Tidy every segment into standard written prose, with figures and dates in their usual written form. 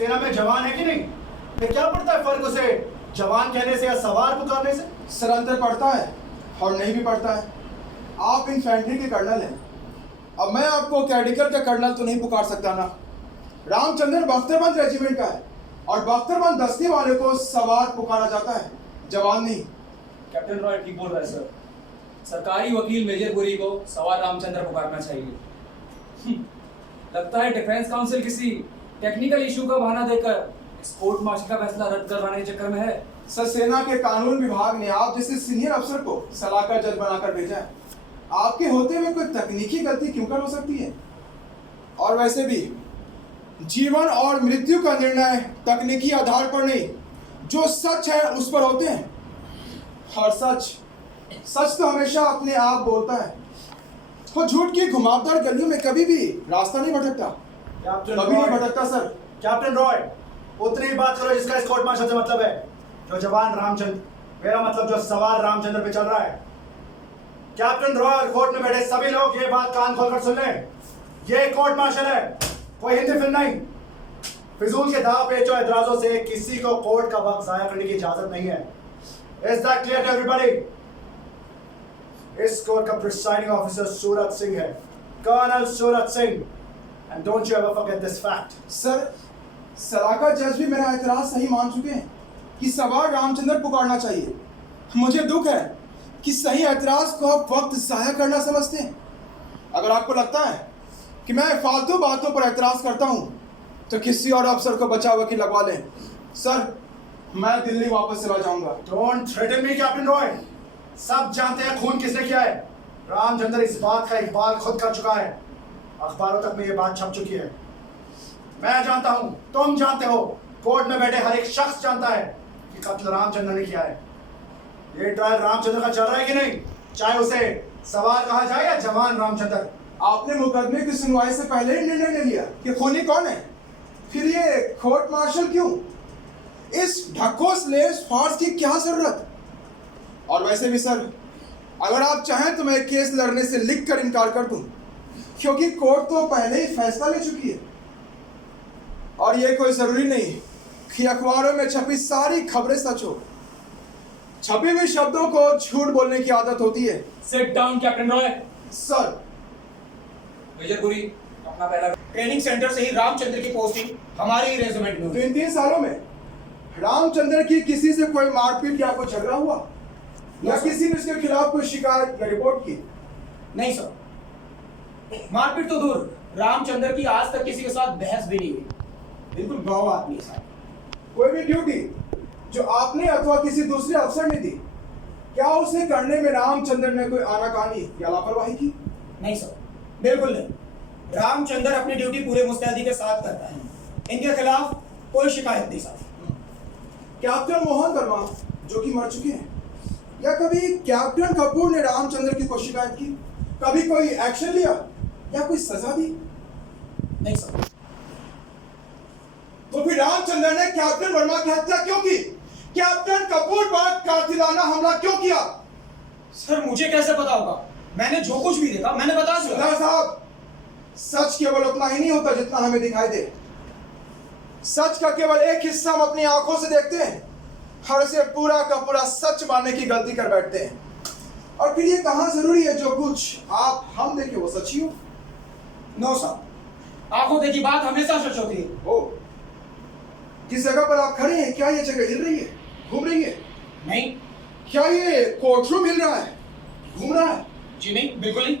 सेना में जवान है कि नहीं? ये क्या पड़ता है फर्क उसे जवान कहने से या सवार पुकारने से? सर अंतर पड़ता है और नहीं भी पड़ता है। आप इन्फेंट्री के कर्नल हैं, अब मैं आपको कैडिकल का कर्नल तो नहीं पुकार सकता ना। रामचंद्र बख्तरबंद रेजिमेंट का है और बख्तरबंद दस्ते वाले को सवार पुकारा जाता है, जवान नहीं। कैप्टन रॉय ठीक बोल रहा है सर। सरकारी वकील मेजर पुरी को सवार रामचंद्र पुकारना चाहिए। लगता है डिफेंस काउंसिल किसी टेक्निकल इशू का बहाना देकर इस कोर्ट मार्शल का फैसला रद्द करवाने के चक्कर में है। सर सेना के कानून विभाग ने आप जैसे सीनियर अफसर को सलाहकार जज बनाकर भेजा है। आपके होते हुए कोई तकनीकी गलती क्यों कर हो सकती है? और वैसे भी जीवन और मृत्यु का निर्णय तकनीकी आधार पर नहीं, जो सच है उस पर होते हैं। और सच तो हमेशा अपने आप बोलता है। तो झूठ की घुमावदार गलियों में कभी भी रास्ता नहीं भटकता, कभी नहीं भटकता सर। कैप्टन रॉय, उतनी ही बात करो जिसका इस कोर्ट मार्शल से मतलब है। जो जवान रामचंद्र, मेरा मतलब जो सवार रामचंद्र पे चल रहा है। कैप्टन रॉय और कोर्ट में बैठे सभी लोग ये बात कान खोलकर सुन लें, ये कोर्ट मार्शल है, कोई हिंदी फिल्म नहीं। फिजूल के दाव पेच और एतराजों से किसी को कोर्ट का वक्त जाया करने की इजाजत नहीं है। Is that clear to everybody? इस कोर्ट का प्रिसाइडिंग ऑफिसर सूरत सिंह है, colonel Surat Singh, and don't you ever forget this fact. Sir सलाहकार जज भी मेरा एतराज सही मान चुके हैं कि सवार रामचंद्र पुकारना चाहिए। मुझे दुख है कि सही एतराज को आप वक्त जाया करना समझते हैं। अगर आपको लगता है कि मैं फालतू बातों पर एतराज करता हूं तो किसी और अफसर को बचा वकील लगवा लें। सर मैं दिल्ली वापस चला जाऊंगा। Don't threaten me, captain Roy. सब जानते हैं खून किसने किया है। रामचंद्र इस बात का इकबाल खुद कर चुका है, अखबारों तक में ये बात छप चुकी है। मैं जानता हूं, तुम जानते हो, कोर्ट में बैठे हर एक शख्स जानता है कि कत्ल रामचंद्र ने किया है। ये ट्रायल रामचंद्र का चल रहा है कि नहीं, चाहे उसे सवार कहा जाए या जवान रामचंद्र। आपने मुकदमे की सुनवाई से पहले ही निर्णय ले लिया कि खूनी कौन है, फिर ये कोर्ट मार्शल क्यों? इस ढकोस लेस फार्स की क्या जरूरत? और वैसे भी सर, अगर आप चाहें तो मैं केस लड़ने से लिख कर इनकार कर दूं, क्योंकि कोर्ट तो पहले ही फैसला ले चुकी है। और ये कोई जरूरी नहीं कि अखबारों में छपी सारी खबरें सच हो। छपी हुई शब्दों को झूठ बोलने की आदत होती है। Sit down captain Roy. Sir major Puri, अपना पहला ट्रेनिंग सेंटर से ही रामचंद्र की पोस्टिंग हमारे ही रेजिमेंट में तो हुई। इन 3 सालों में रामचंद्र की किसी से कोई मारपीट या कोई झगड़ा हुआ या किसी ने उसके खिलाफ कोई शिकायत या रिपोर्ट की? नहीं सर, मारपीट तो दूर, रामचंद्र की आज तक किसी के साथ बहस भी नहीं हुई। बिल्कुल गौ आदमी है साहब। कोई भी ड्यूटी जो आपने अथवा किसी दूसरे अफसर ने दी, क्या उसे करने में रामचंद्र ने कोई आनाकानी या लापरवाही की? नहीं सर, बिल्कुल नहीं। रामचंद्र अपनी ड्यूटी पूरे मुस्तैदी के साथ करता है। इनके खिलाफ कोई शिकायत नहीं साहब। कैप्टन मोहन वर्मा जो कि मर चुके हैं, या कभी कैप्टन कपूर ने रामचंद्र की कोई शिकायत की, कभी कोई एक्शन लिया या कोई सजा दी? नहीं सर। तो फिर रामचंद्र ने कैप्टन वर्मा की हत्या क्यों की? कैप्टन कपूर पर कातिलाना हमला क्यों किया? सर मुझे कैसे पता होगा? मैंने जो कुछ भी देखा मैंने बता दिया। सरदार साहब, सच केवल उतना ही नहीं होता जितना हमें दिखाई दे। सच का केवल एक हिस्सा हम अपनी आंखों से देखते हैं और इसे पूरा का पूरा सच मानने की गलती कर बैठते हैं। और फिर ये कहाँ जरूरी है जो कुछ आप हम देखे वो सच ही हो? नो सर, आंखों देखी बात हमेशा सच होती है। ओ, जिस जगह पर आप खड़े हैं क्या ये जगह हिल रही है, घूम रही है? नहीं क्या ये कोर्टरूम हिल रहा है, घूम रहा है? जी नहीं, बिल्कुल नहीं।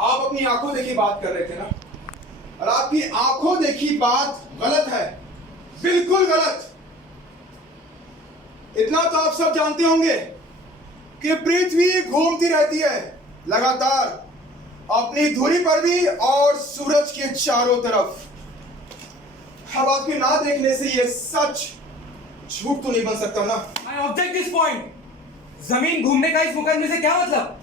आप अपनी आंखों देखी बात कर रहे थे ना, और आपकी आंखों देखी बात गलत है, बिल्कुल गलत। इतना तो आप सब जानते होंगे कि पृथ्वी घूमती रहती है लगातार, अपनी धुरी पर भी और सूरज के चारों तरफ। अब आपके ना देखने से ये सच झूठ तो नहीं बन सकता ना? I object this point. जमीन घूमने का इस मुकदमे से क्या मतलब?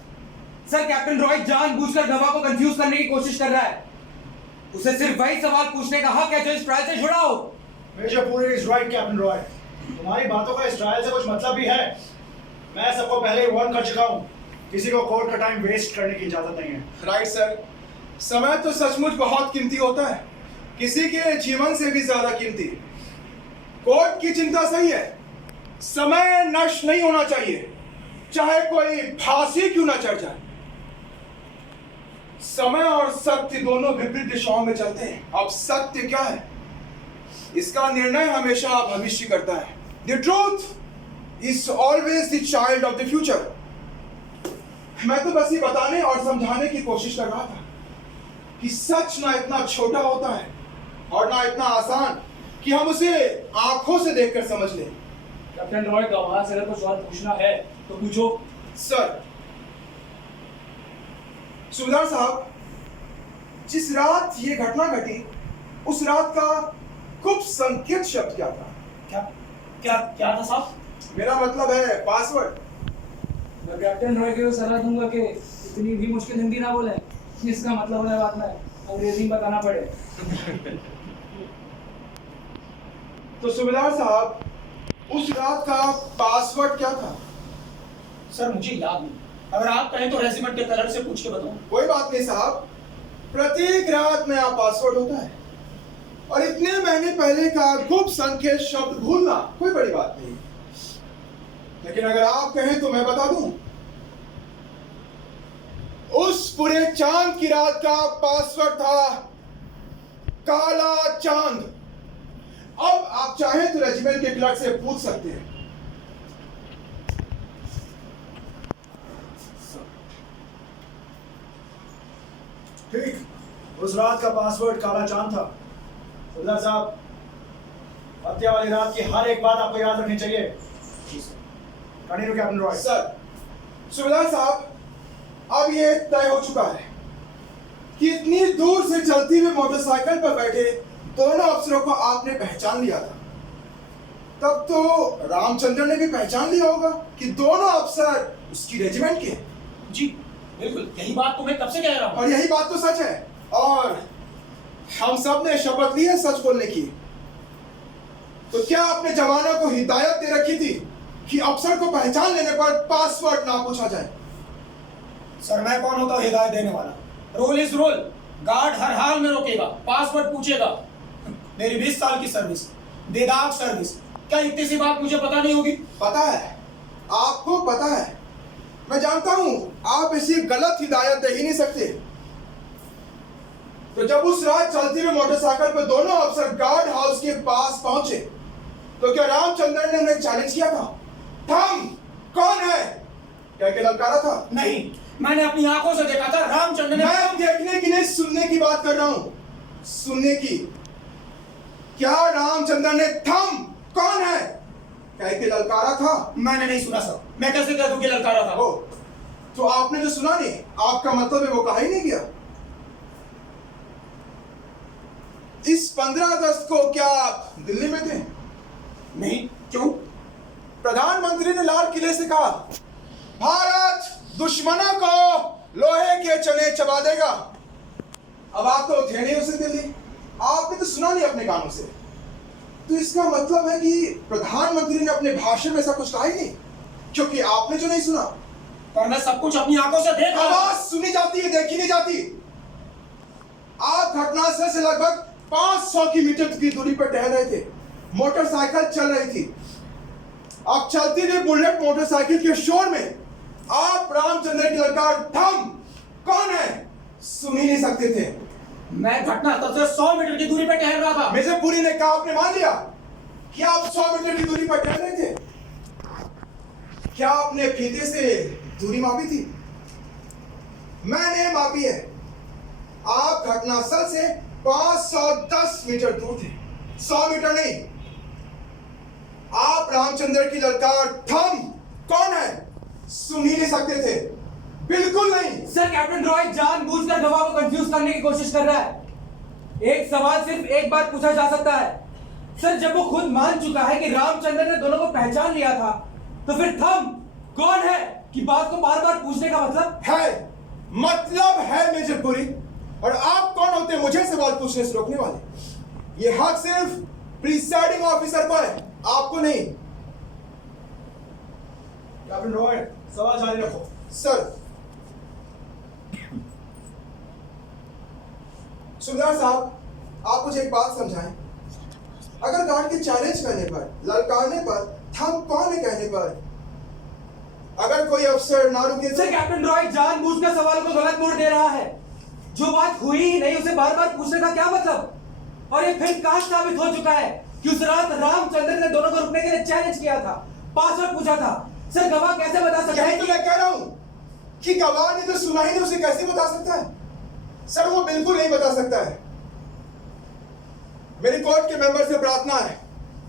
सर कैप्टन रॉय जानबूझकर गवाह को कंफ्यूज करने की कोशिश कर रहा है। उसे सिर्फ वही सवाल पूछने का हक है जो इस ट्रायल से जुड़ा हो। Major Puri is right captain Roy, तुम्हारी बातों का इस ट्रायल से कुछ मतलब भी है। मैं सबको पहले ही वार्न कर चुका हूं, किसी को कोर्ट का टाइम वेस्ट करने की इजाजत नहीं है। राइट सर, समय तो सचमुच बहुत कीमती होता है, किसी के जीवन से भी ज्यादा कीमती। कोर्ट की चिंता सही है, समय नष्ट नहीं होना चाहिए, चाहे कोई फांसी क्यों ना चढ़ जाए। समय और सत्य दोनों विपरीत दिशाओं में चलते हैं। अब सत्य क्या है, इसका निर्णय हमेशा भविष्य करता है। The truth is always the child of the future. मैं तो बस ये बताने और समझाने की कोशिश कर रहा था कि सच ना इतना छोटा होता है और ना इतना आसान कि हम उसे आंखों से देखकर समझ लें। कैप्टन रॉय, गवाह से अगर कुछ और पूछना है तो पूछो। सर, सुबेदार साहब, जिस रात ये घटना घटी उस रात का गुप्त संकेत शब्द क्या था? क्या क्या क्या था साहब? मेरा मतलब है पासवर्ड। मैं कैप्टन रॉय को सलाह दूंगा कि इतनी भी मुश्किल हिंदी ना बोले, इसका मतलब है बाद में अंग्रेजी में बताना पड़े। तो सुबेदार साहब, उस रात का पासवर्ड क्या था? सर मुझे याद नहीं, अगर आप कहें तो रेजिमेंट के कलर से पूछ के बताऊं। कोई बात नहीं साहब, प्रत्येक रात नया पासवर्ड होता है और इतने महीने पहले का गुप्त संकेत शब्द भूलना कोई बड़ी बात नहीं। लेकिन अगर आप कहें तो मैं बता दूं, उस पूरे चांद की रात का पासवर्ड था काला चांद। अब आप चाहें तो रेजिमेंट के क्लर्क से पूछ सकते हैं। ठीक, उस रात का पासवर्ड काला चांद था। सुबेदार साहब, हत्या वाली रात की हर एक बात आपको याद रखनी चाहिए। Continue captain Roy. सर, सुबेदार साहब, अब ये तय हो चुका है कि इतनी दूर से चलती हुई मोटरसाइकिल पर बैठे दोनों अफसरों को आपने पहचान लिया था। तब तो रामचंद्र ने भी पहचान लिया होगा कि दोनों अफसर उसकी रेजिमेंट के। जी बिल्कुल, यही बात तो मैं कब से कह रहा हूं। और यही बात तो सच है और हम सब ने शपथ ली है सच बोलने की। तो क्या आपने जवानों को हिदायत दे रखी थी कि अफसर को पहचान लेने पर पासवर्ड ना पूछा जाए? सर मैं कौन होता हूं हिदायत देने वाला? रोल इज रोल, गार्ड हर हाल में रोकेगा, पासवर्ड पूछेगा। मेरी 20 साल की सर्विस, बेदाग सर्विस, क्या इतनी सी बात मुझे पता नहीं होगी? पता है, आपको पता है, मैं जानता हूं आप ऐसी गलत हिदायत दे ही नहीं सकते। तो जब उस रात चलती हुई मोटरसाइकिल पर दोनों अफसर गार्ड हाउस के पास पहुंचे तो क्या रामचंद्र ने उन्हें चैलेंज किया था? थम, कौन है? क्या के ललकारा था? नहीं, मैंने अपनी आंखों से देखा था रामचंद्र ने। मैं देखने की नहीं, सुनने की बात कर रहा हूं, सुनने की। क्या रामचंद्र ने थम, कौन है? क्या के ललकारा था? मैंने नहीं सुना सर, मैं कैसे कह दूं कि ललकारा था? ओ, तो आपने जो सुना नहीं, आपका मतलब है वो कहा ही नहीं गया। इस 15 अगस्त को क्या आप दिल्ली में थे? नहीं, क्यों? प्रधानमंत्री ने लाल किले से कहा, भारत दुश्मनों को लोहे के चने चबा देगा। अब आप तो थे नहीं उस दिल्ली, आपने तो सुना नहीं अपने कानों से। तो इसका मतलब है कि प्रधानमंत्री ने अपने भाषण में ऐसा कुछ कहा ही नहीं, क्योंकि आपने जो नहीं सुना। पर मैं सब कुछ अपनी आंखों से देख रहा हूं। आवाज सुनी जाती है, देखी नहीं जाती। आप घटनास्थल से लगभग 500 मीटर की दूरी पर टहल रहे थे, मोटरसाइकिल चल रही थी। आप चलती हुई बुलेट मोटरसाइकिल के शोर में आप रामचंद्र की ललकार थम, कौन है, सुन ही नहीं सकते थे। मैं घटनास्थल से 100 मीटर की दूरी पर टहल रहा था। मेजर पुरी ने कहा, आपने मान लिया कि आप 100 मीटर की दूरी पर टहल रहे थे। क्या आपने फीते से दूरी मापी थी? मैंने मापी है। आप घटनास्थल से 510 मीटर दूर थे, 100 मीटर नहीं। आप रामचंद्र की ललकार थम, कौन है, सुन ही नहीं सकते थे, बिल्कुल नहीं। सर, कैप्टन रॉय जानबूझकर गवाह को कंफ्यूज करने की कोशिश कर रहा है। एक सवाल सिर्फ एक बार पूछा जा सकता है। सर, जब वो खुद मान चुका है कि रामचंद्र ने दोनों को पहचान लिया था, तो फिर थम कौन है कि बात को बार बार पूछने का मतलब है मेजर पुरी। और आप कौन होते हैं मुझे सवाल पूछने से रोकने वाले? ये हक सिर्फ प्रिसाइडिंग ऑफिसर पर है, आपको नहीं। कैप्टन रॉय, सवाल जारी रखो। सर, सुबेदार साहब, आप मुझे एक बात समझाएं। अगर गार्ड के चैलेंज करने पर, ललकारने पर, थम कौन है कहने पर अगर कोई अफसर ना रुके सर कैप्टन रॉय जानबूझकर सवाल को गलत मोड़ दे रहा है। जो बात हुई ही नहीं उसे बार बार पूछने का क्या मतलब? और ये फिर काश साबित हो चुका है कि उस रात रामचंद्र ने दोनों को रुकने के लिए चैलेंज किया था, पासवर्ड पूछा था। सर गवाह कैसे बता सकता है? यही तो मैं कह रहा हूं कि गवाह ने जो सुना ही नहीं उसे कैसे बता सकता है? सर वो बिल्कुल नहीं बता सकता है। मेरी कोर्ट के मेंबर से प्रार्थना है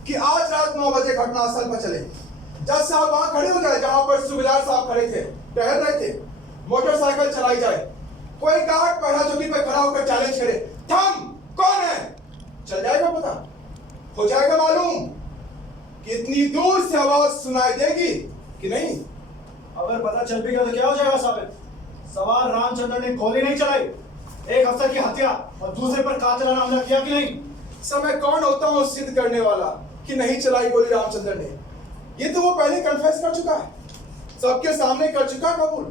कि आज रात 9 बजे घटनास्थल पर चले। जज साहब वहां खड़े हो जाए जहां पर सूबेदार साहब खड़े थे, टहल रहे थे। मोटरसाइकिल चलाई जाए, कोई गार्ड पहरा चौकी पर खड़ा होकर चैलेंज करे, थम कौन है? चल जाएगा पता, हो जाएगा मालूम कि इतनी दूर से आवाज सुनाई देगी कि नहीं। अगर पता चल भी गया तो क्या हो जाएगा साबित? सवाल रामचंद्र ने गोली नहीं चलाई, एक अफसर की हत्या और दूसरे पर कातिलाना हमला किया कि नहीं? समय कौन होता हूं सिद्ध करने वाला कि नहीं चलाई गोली रामचंद्र ने? ये तो वो पहले कन्फेस कर चुका है, सबके सामने कर चुका कबूल।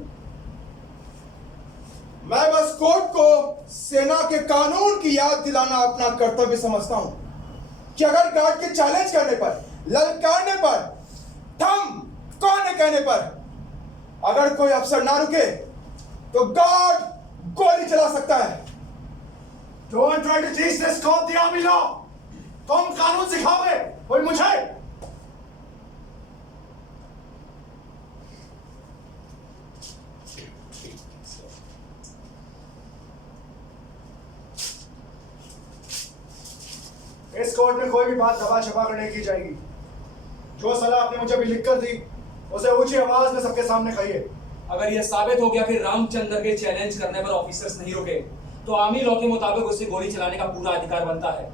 मैं बस कोर्ट को सेना के कानून की याद दिलाना अपना कर्तव्य समझता हूं कि अगर गार्ड के चैलेंज करने पर, ललकारने पर, थम कौन है कहने पर अगर कोई अफसर ना रुके तो गार्ड गोली चला सकता है। Don't try to teach this court the army law. तुम कानून सिखाओगे कोई मुझे? इस कोर्ट में कोई भी बात दबा छपा कर नहीं की जाएगी। जो सलाह आपने मुझे भी लिख कर दी उसे ऊंची आवाज में सबके सामने कहिए। अगर यह साबित हो गया कि रामचंद्र के चैलेंज करने पर ऑफिसर्स नहीं रुके तो आर्मी लॉ के मुताबिक उसे गोली चलाने का पूरा अधिकार बनता है।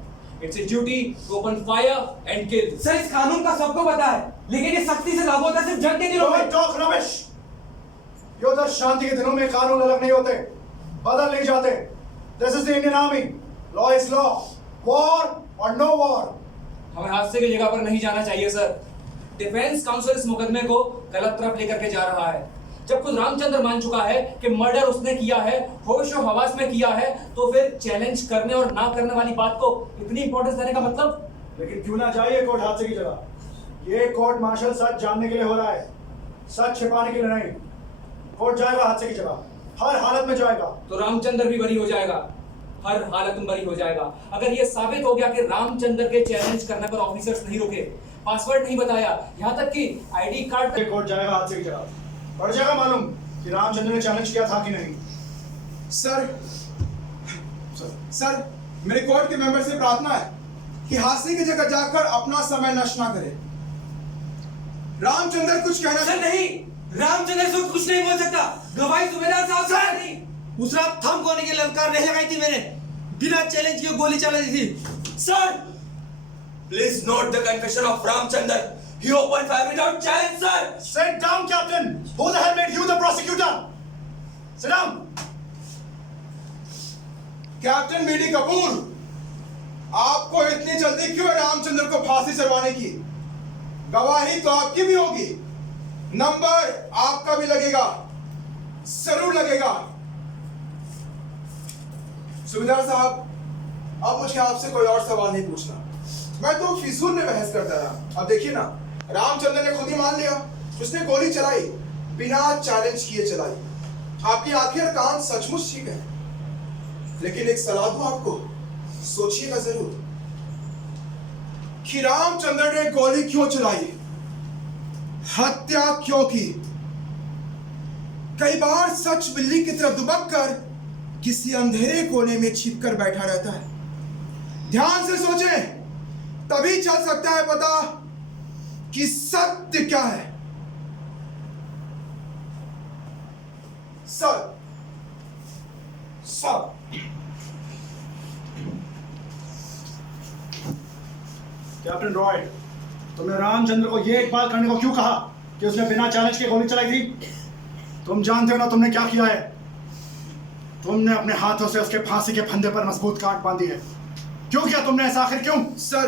It's a duty to open fire and kill. Sir इस कानून का सबको पता है, लेकिन ये सख्ती से लागू होता है सिर्फ जंग के दिनों में। Don't talk rubbish. योद्धा शांति के दिनों में कानून अलग नहीं होते, बदल नहीं जाते। This is the Indian Army. Law is law. War or no war. हमें हादसे की जगह पर नहीं जाना चाहिए सर। डिफेंस काउंसिल इस मुकदमे को गलत तरफ लेकर के जा रहा है। जब खुद रामचंद्र मान चुका है कि मर्डर उसने किया है, होश और हवास में किया है, तो फिर चैलेंज करने और ना करने वाली बात को इतनी इंपॉर्टेंस देने का मतलब? लेकिन क्यों ना जाइए कोर्ट हादसे की जगह। ये कोर्ट मार्शल सच जानने के लिए हो रहा है, सच छिपाने के लिए नहीं। कोर्ट जाएगा हादसे की जगह, हर हालत में जाएगा। तो रामचंद्र भी बरी हो जाएगा, हर हालत में बरी हो जाएगा। अगर ये साबित हो गया कि रामचंद्र के चैलेंज करने पर ऑफिसर्स नहीं रुके, पासवर्ड नहीं बताया, यहाँ तक कि आईडी कार्ड ये कोर्ट जाएगा हादसे की जगह, पड़ जाएगा मालूम कि रामचंद्र ने चैलेंज किया था कि नहीं। सर मेरे कोर्ट के मेंबर से प्रार्थना है कि हादसे की जगह जाकर अपना समय नष्ट ना करें। रामचंद्र कुछ कहना सर नहीं, रामचंद्र से कुछ नहीं बोल सकता। गवाही सूबेदार साहब से नहीं। उस रात थम कोने की ललकार नहीं लगाई थी मैंने, बिना चैलेंज के गोली चला दी थी। Sir please note the confession of Ramchandra. He opened fire without challenge, sir. Sit down, Captain. Who the hell made you the prosecutor? Sit down. Captain BD Kapoor, आपको इतनी जल्दी क्यों है रामचंद्र को फांसी चढ़वाने की? गवाही तो आपकी भी होगी, नंबर आपका भी लगेगा, जरूर लगेगा। सूबेदार साहब, अब मुझे आपसे कोई और सवाल नहीं पूछना। मैं तो फिजूल में बहस करता रहा। अब देखिए ना, रामचंद्र ने खुद ही मान लिया, उसने गोली चलाई, बिना चैलेंज किए चलाई। आपकी आंखें और कान सचमुच ठीक है, लेकिन एक सलाह दूं आपको, सोचिएगा जरूर कि रामचंद्र ने गोली क्यों चलाई, हत्या क्यों की। कई बार सच बिल्ली की तरफ दुबक कर किसी अंधेरे कोने में छिपकर बैठा रहता है। ध्यान से सोचें, तभी चल सकता है पता कि सत्य क्या है। सर कैप्टन रॉय, तुमने रामचंद्र को ये इकबाल करने को क्यों कहा कि उसने बिना चैलेंज के गोली चलाई थी? तुम जानते हो ना तुमने क्या किया है। तुमने अपने हाथों से उसके फांसी के फंदे पर मजबूत गांठ बांधी है। क्यों किया तुमने ऐसा, आखिर क्यों? सर,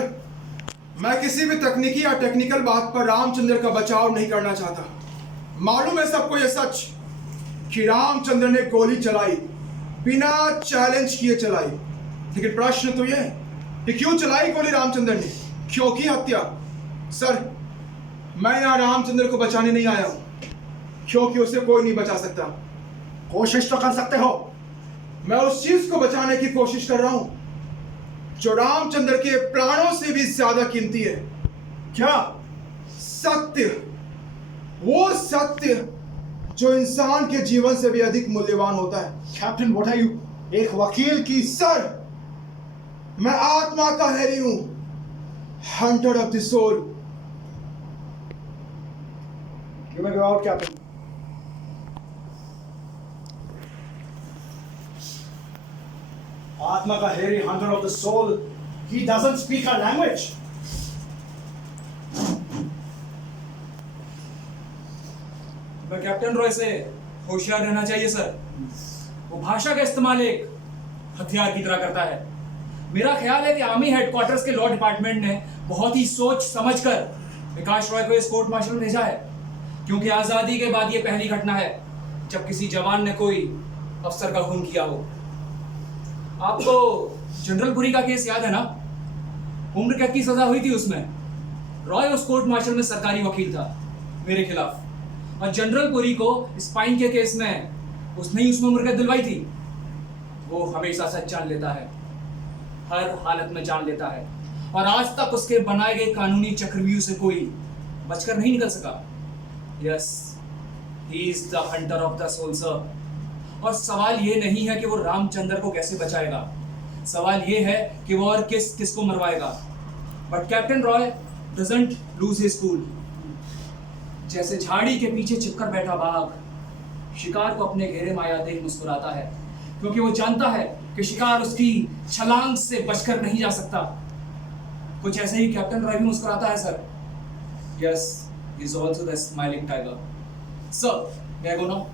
मैं किसी भी तकनीकी या टेक्निकल बात पर रामचंद्र का बचाव नहीं करना चाहता। मालूम है सबको ये सच कि रामचंद्र ने गोली चलाई, बिना चैलेंज किए चलाई। लेकिन प्रश्न तो ये है कि क्यों चलाई गोली रामचंद्र ने? क्यों की हत्या? सर, मैं यहाँ रामचंद्र को बचाने नहीं आया हूँ, क्योंकि उसे कोई नहीं बचा सकता। कोशिश तो कर सकते हो। मैं उस चीज को बचाने की कोशिश कर रहा हूं जो रामचंद्र के प्राणों से भी ज्यादा कीमती है। क्या? सत्य। वो सत्य जो इंसान के जीवन से भी अधिक मूल्यवान होता है। Captain, what are you? एक वकील की सर, मैं आत्मा का हैरी हूं, hunter of the soul. You may go out captain. आत्मा का Harry, hunter of the soul, he doesn't speak our language. मैं कैप्टन रॉय से होशियार रहना चाहिए सर। वो भाषा का इस्तेमाल एक हथियार की तरह करता है। मेरा ख्याल है कि आर्मी हेडक्वार्टर्स के लॉ डिपार्टमेंट ने बहुत ही सोच समझकर विकास रॉय को इस कोर्ट मार्शल में भेजा है, क्योंकि आजादी के बाद ये पहली घटना है जब किसी जवान ने कोई अफसर का खून किया हो। आपको जनरल पुरी का केस याद है ना? उम्र कैद की सजा हुई थी उसमें। रॉय उस कोर्ट मार्शल में सरकारी वकील था मेरे खिलाफ, और जनरल पुरी को स्पाइन के केस में उसने ही उसमें उम्र कैद दिलवाई थी। वो हमेशा सच जान लेता है, हर हालत में जान लेता है, और आज तक उसके बनाए गए कानूनी चक्रव्यूह से कोई बचकर नहीं निकल सका। Yes, he is the hunter of the soul sir. और सवाल ये नहीं है कि वो रामचंद्र को कैसे बचाएगा, सवाल ये है कि वो और किस को मरवाएगा। But captain Roy doesn't lose his cool. जैसे झाड़ी के पीछे छिपकर बैठा बाघ शिकार को अपने घेरे में आया देख मुस्कुराता है, क्योंकि वो जानता है कि शिकार उसकी छलांग से बचकर नहीं जा सकता। कुछ ऐसे ही कैप्टन रॉय भी मुस्कुराता है sir. Yes, he is also the smiling tiger. Sir, may I go now?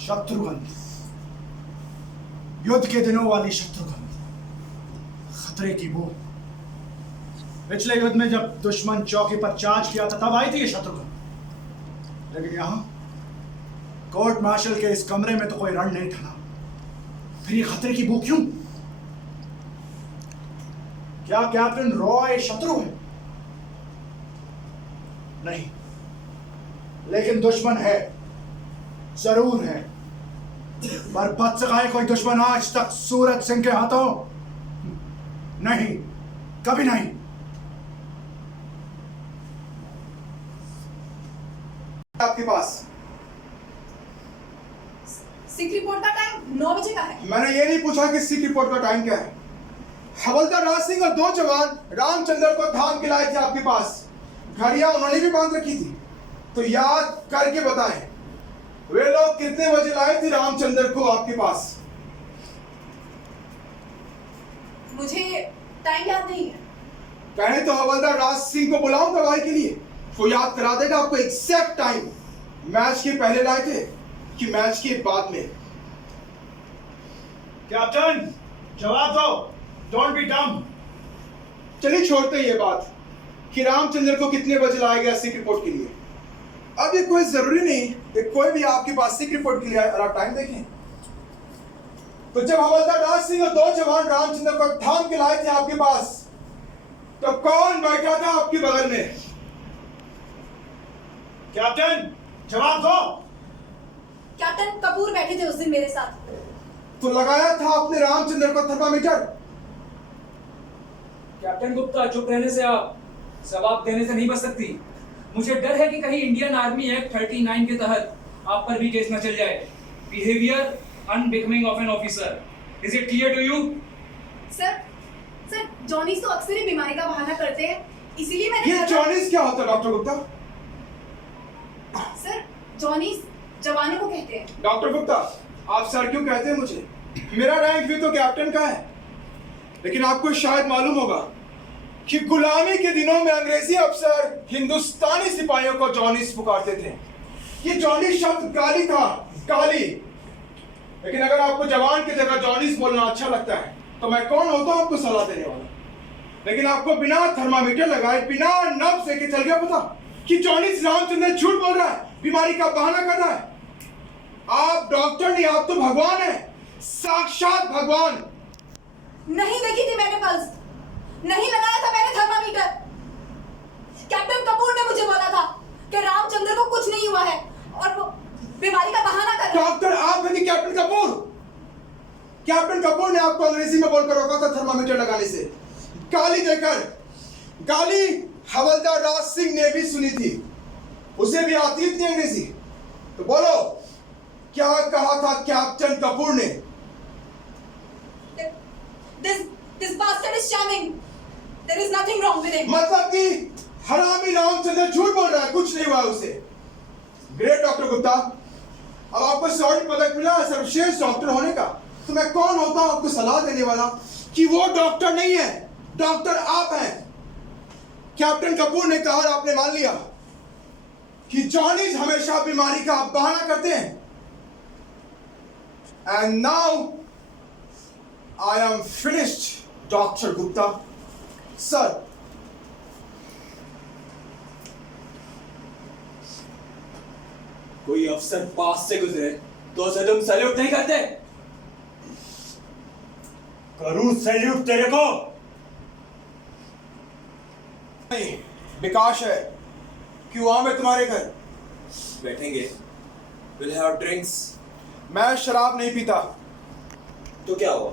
Shatrughan, युद्ध के दिनों वाली शत्रुघ्न, खतरे की बू। पिछले युद्ध में जब दुश्मन चौकी पर चार्ज किया था तब आई थी ये शत्रुघ्न, लेकिन यहां कोर्ट मार्शल के इस कमरे में तो कोई रण नहीं ठना। फिर ये खतरे की बू क्यों? क्या कैप्टन रॉय शत्रु है? नहीं, लेकिन दुश्मन है, जरूर है। पर बच सका है कोई दुश्मन आज तक सूरज सिंह के हाथों? नहीं, कभी नहीं। आपके पास सिक रिपोर्ट का टाइम 9 बजे का है। मैंने ये नहीं पूछा कि सिक रिपोर्ट का टाइम क्या है। हवलदार राज सिंह और 2 जवान रामचंद्र को थाम के लाए थे आपके पास। घड़ियां उन्होंने भी बांध रखी थी, तो याद करके बताएं, वे लोग कितने बजे लाए थे रामचंद्र को आपके पास? मुझे टाइम याद नहीं है। कहें तो हवलदार राज सिंह को बुलाऊं गवाही के लिए, वो याद करा देगा आपको एग्जैक्ट टाइम। मैच के पहले लाए थे कि मैच के बाद में? कैप्टन, जवाब दो। डोंट बी डम। चलिए छोड़ते हैं ये बात कि रामचंद्र को कितने बजे लाया गया सिक रिपोर्ट के लिए। अब ये कोई जरूरी नहीं कि कोई भी आपके पास सिक रिपोर्ट के लिए आए और आप टाइम देखें। तो जब हवलदार राज सिंह और 2 जवान रामचंद्र को थाम के लाए थे आपके पास, तो कौन बैठा था आपके बगल में? कैप्टन, जवाब दो। कैप्टन कपूर बैठे थे उस दिन मेरे साथ। तो लगाया था आपने रामचंद्र को थर्मामीटर? कैप्टन गुप्ता, चुप रहने से आप जवाब देने से नहीं बच सकती। मुझे डर है कि कहीं इंडियन आर्मी एक्ट 39 के तहत आप पर भी केस न चल जाए। Behaviour unbecoming of an officer. Is it clear to you? Sir जॉनीस तो अक्सर ही बीमारी का बहाना करते हैं, इसीलिए मैंने ये जॉनीस क्या होता है डॉक्टर गुप्ता? सर, जॉनीस जवानों को कहते हैं। डॉक्टर गुप्ता, आप सर क्यों कहते हैं मुझे? मेरा रैंक भी तो कैप्टन का है। लेकिन आपको शायद मालूम होगा कि गुलामी के दिनों में अंग्रेजी अफसर हिंदुस्तानी सिपाहियों को जॉनीस पुकारते थे। ये जॉनीस शब्द गाली था, गाली। लेकिन अगर आपको जवान की जगह जॉनीस बोलना अच्छा लगता है तो मैं कौन होता हूं आपको सलाह देने वाला। लेकिन आपको बिना थर्मामीटर लगाए, बिना नब्ज से के चल गया पता कि जॉनीस रामचंद्र झूठ बोल रहा है, बीमारी का बहाना कर रहा है। आप डॉक्टर नहीं, आप तो भगवान हैं। साक्षात भगवान। नहीं देखी थी मैंने पल्स, नहीं लगाया था मैंने थर्मामीटर। कैप्टन कपूर ने मुझे बोला था कि रामचंद्र को कुछ नहीं हुआ है और वो बीमारी का बहाना कर रहा है। डॉक्टर आप हैं कि कैप्टन कपूर? कैप्टन कपूर ने आपको अंग्रेजी में बोलकर रोका था थर्मामीटर लगाने से, गाली देकर। गाली हवलदार राज सिंह ने भी सुनी थी, उसे भी आती थी अंग्रेजी। तो बोलो क्या कहा था कैप्टन कपूर ने? This bastard is charming. There is nothing wrong with him. मतलब कि हरामी रामचंद्र झूठ बोल रहा है, कुछ नहीं हुआ उसे। ग्रेट डॉक्टर गुप्ता, अब आपको स्वर्ण पदक मिला है सर्वश्रेष्ठ डॉक्टर होने का, तो मैं कौन होता हूं आपको सलाह देने वाला कि वो डॉक्टर नहीं है, डॉक्टर आप हैं। कैप्टन कपूर ने कहा और आपने मान लिया कि जॉनीज हमेशा बीमारी का बहाना करते हैं। And now I am finished doctor Gupta. Sir, कोई अफसर पास से गुजरे तो उसे तुम सैल्यूट नहीं करते? करूं सैल्यूट तेरे को? नहीं, विकास है। क्यों आऊं मैं तुम्हारे घर? बैठेंगे, विल हैव ड्रिंक्स। मैं शराब नहीं पीता। तो क्या हुआ,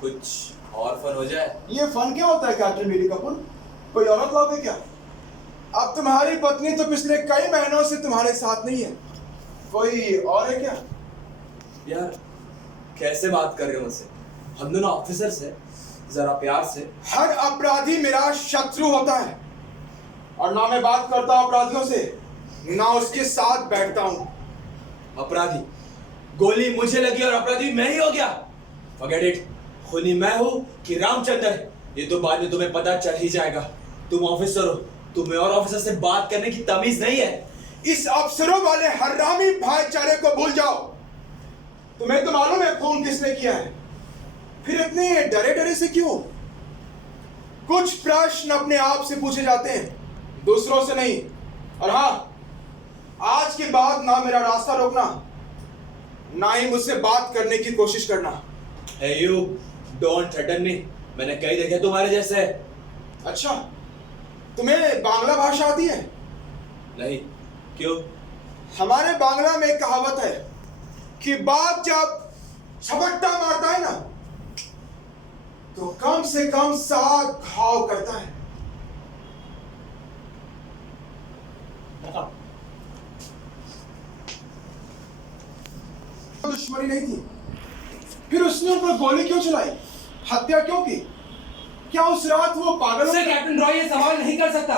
कुछ और फन हो जाए? ये फन क्या होता है कैप्टन बीडी कपूर? कोई औरत लाओगे क्या? अब तुम्हारी पत्नी तो पिछले कई महीनों से तुम्हारे साथ नहीं है, कोई और है क्या? यार कैसे बात कर रहे हो मुझसे? हम दोनों ऑफिसर्स हैं, जरा प्यार से। हर अपराधी मेरा शत्रु होता है, और ना मैं बात करता हूं अपराधियों से, ना उसके साथ बैठता हूं। अपराधी? गोली मुझे लगी और अपराधी मैं ही हो गया? Forget it. खूनी मैं हूं कि रामचंद्र, ये तो बाद में तुम्हें पता चल ही जाएगा। तुम ऑफिसर हो, तुम्हें और ऑफिसर से बात करने की तमीज नहीं है। इस अफसरों वाले हरामी भाईचारे को भूल जाओ। तुम्हें तो मालूम है खून किसने किया है, फिर इतने डरे डरे से क्यों? कुछ प्रश्न अपने आप से पूछे जाते हैं, दूसरों से नहीं। और हाँ, आज के बाद ना मेरा रास्ता रोकना, ना ही मुझसे बात करने की कोशिश करना। Hey you, don't threaten me. मैंने कई देखे तुम्हारे जैसे। अच्छा, तुम्हें बांग्ला भाषा आती है? नहीं, क्यों? हमारे बांग्ला में एक कहावत है कि बाप जब झपट्टा मारता है ना, तो कम से कम 7 घाव करता है। दुश्मनी नहीं थी, फिर उसने उन पर गोली क्यों चलाई? हत्या क्यों की? क्या उस रात वो पागल हो सर, गया? कैप्टन रॉय ये सवाल नहीं कर सकता।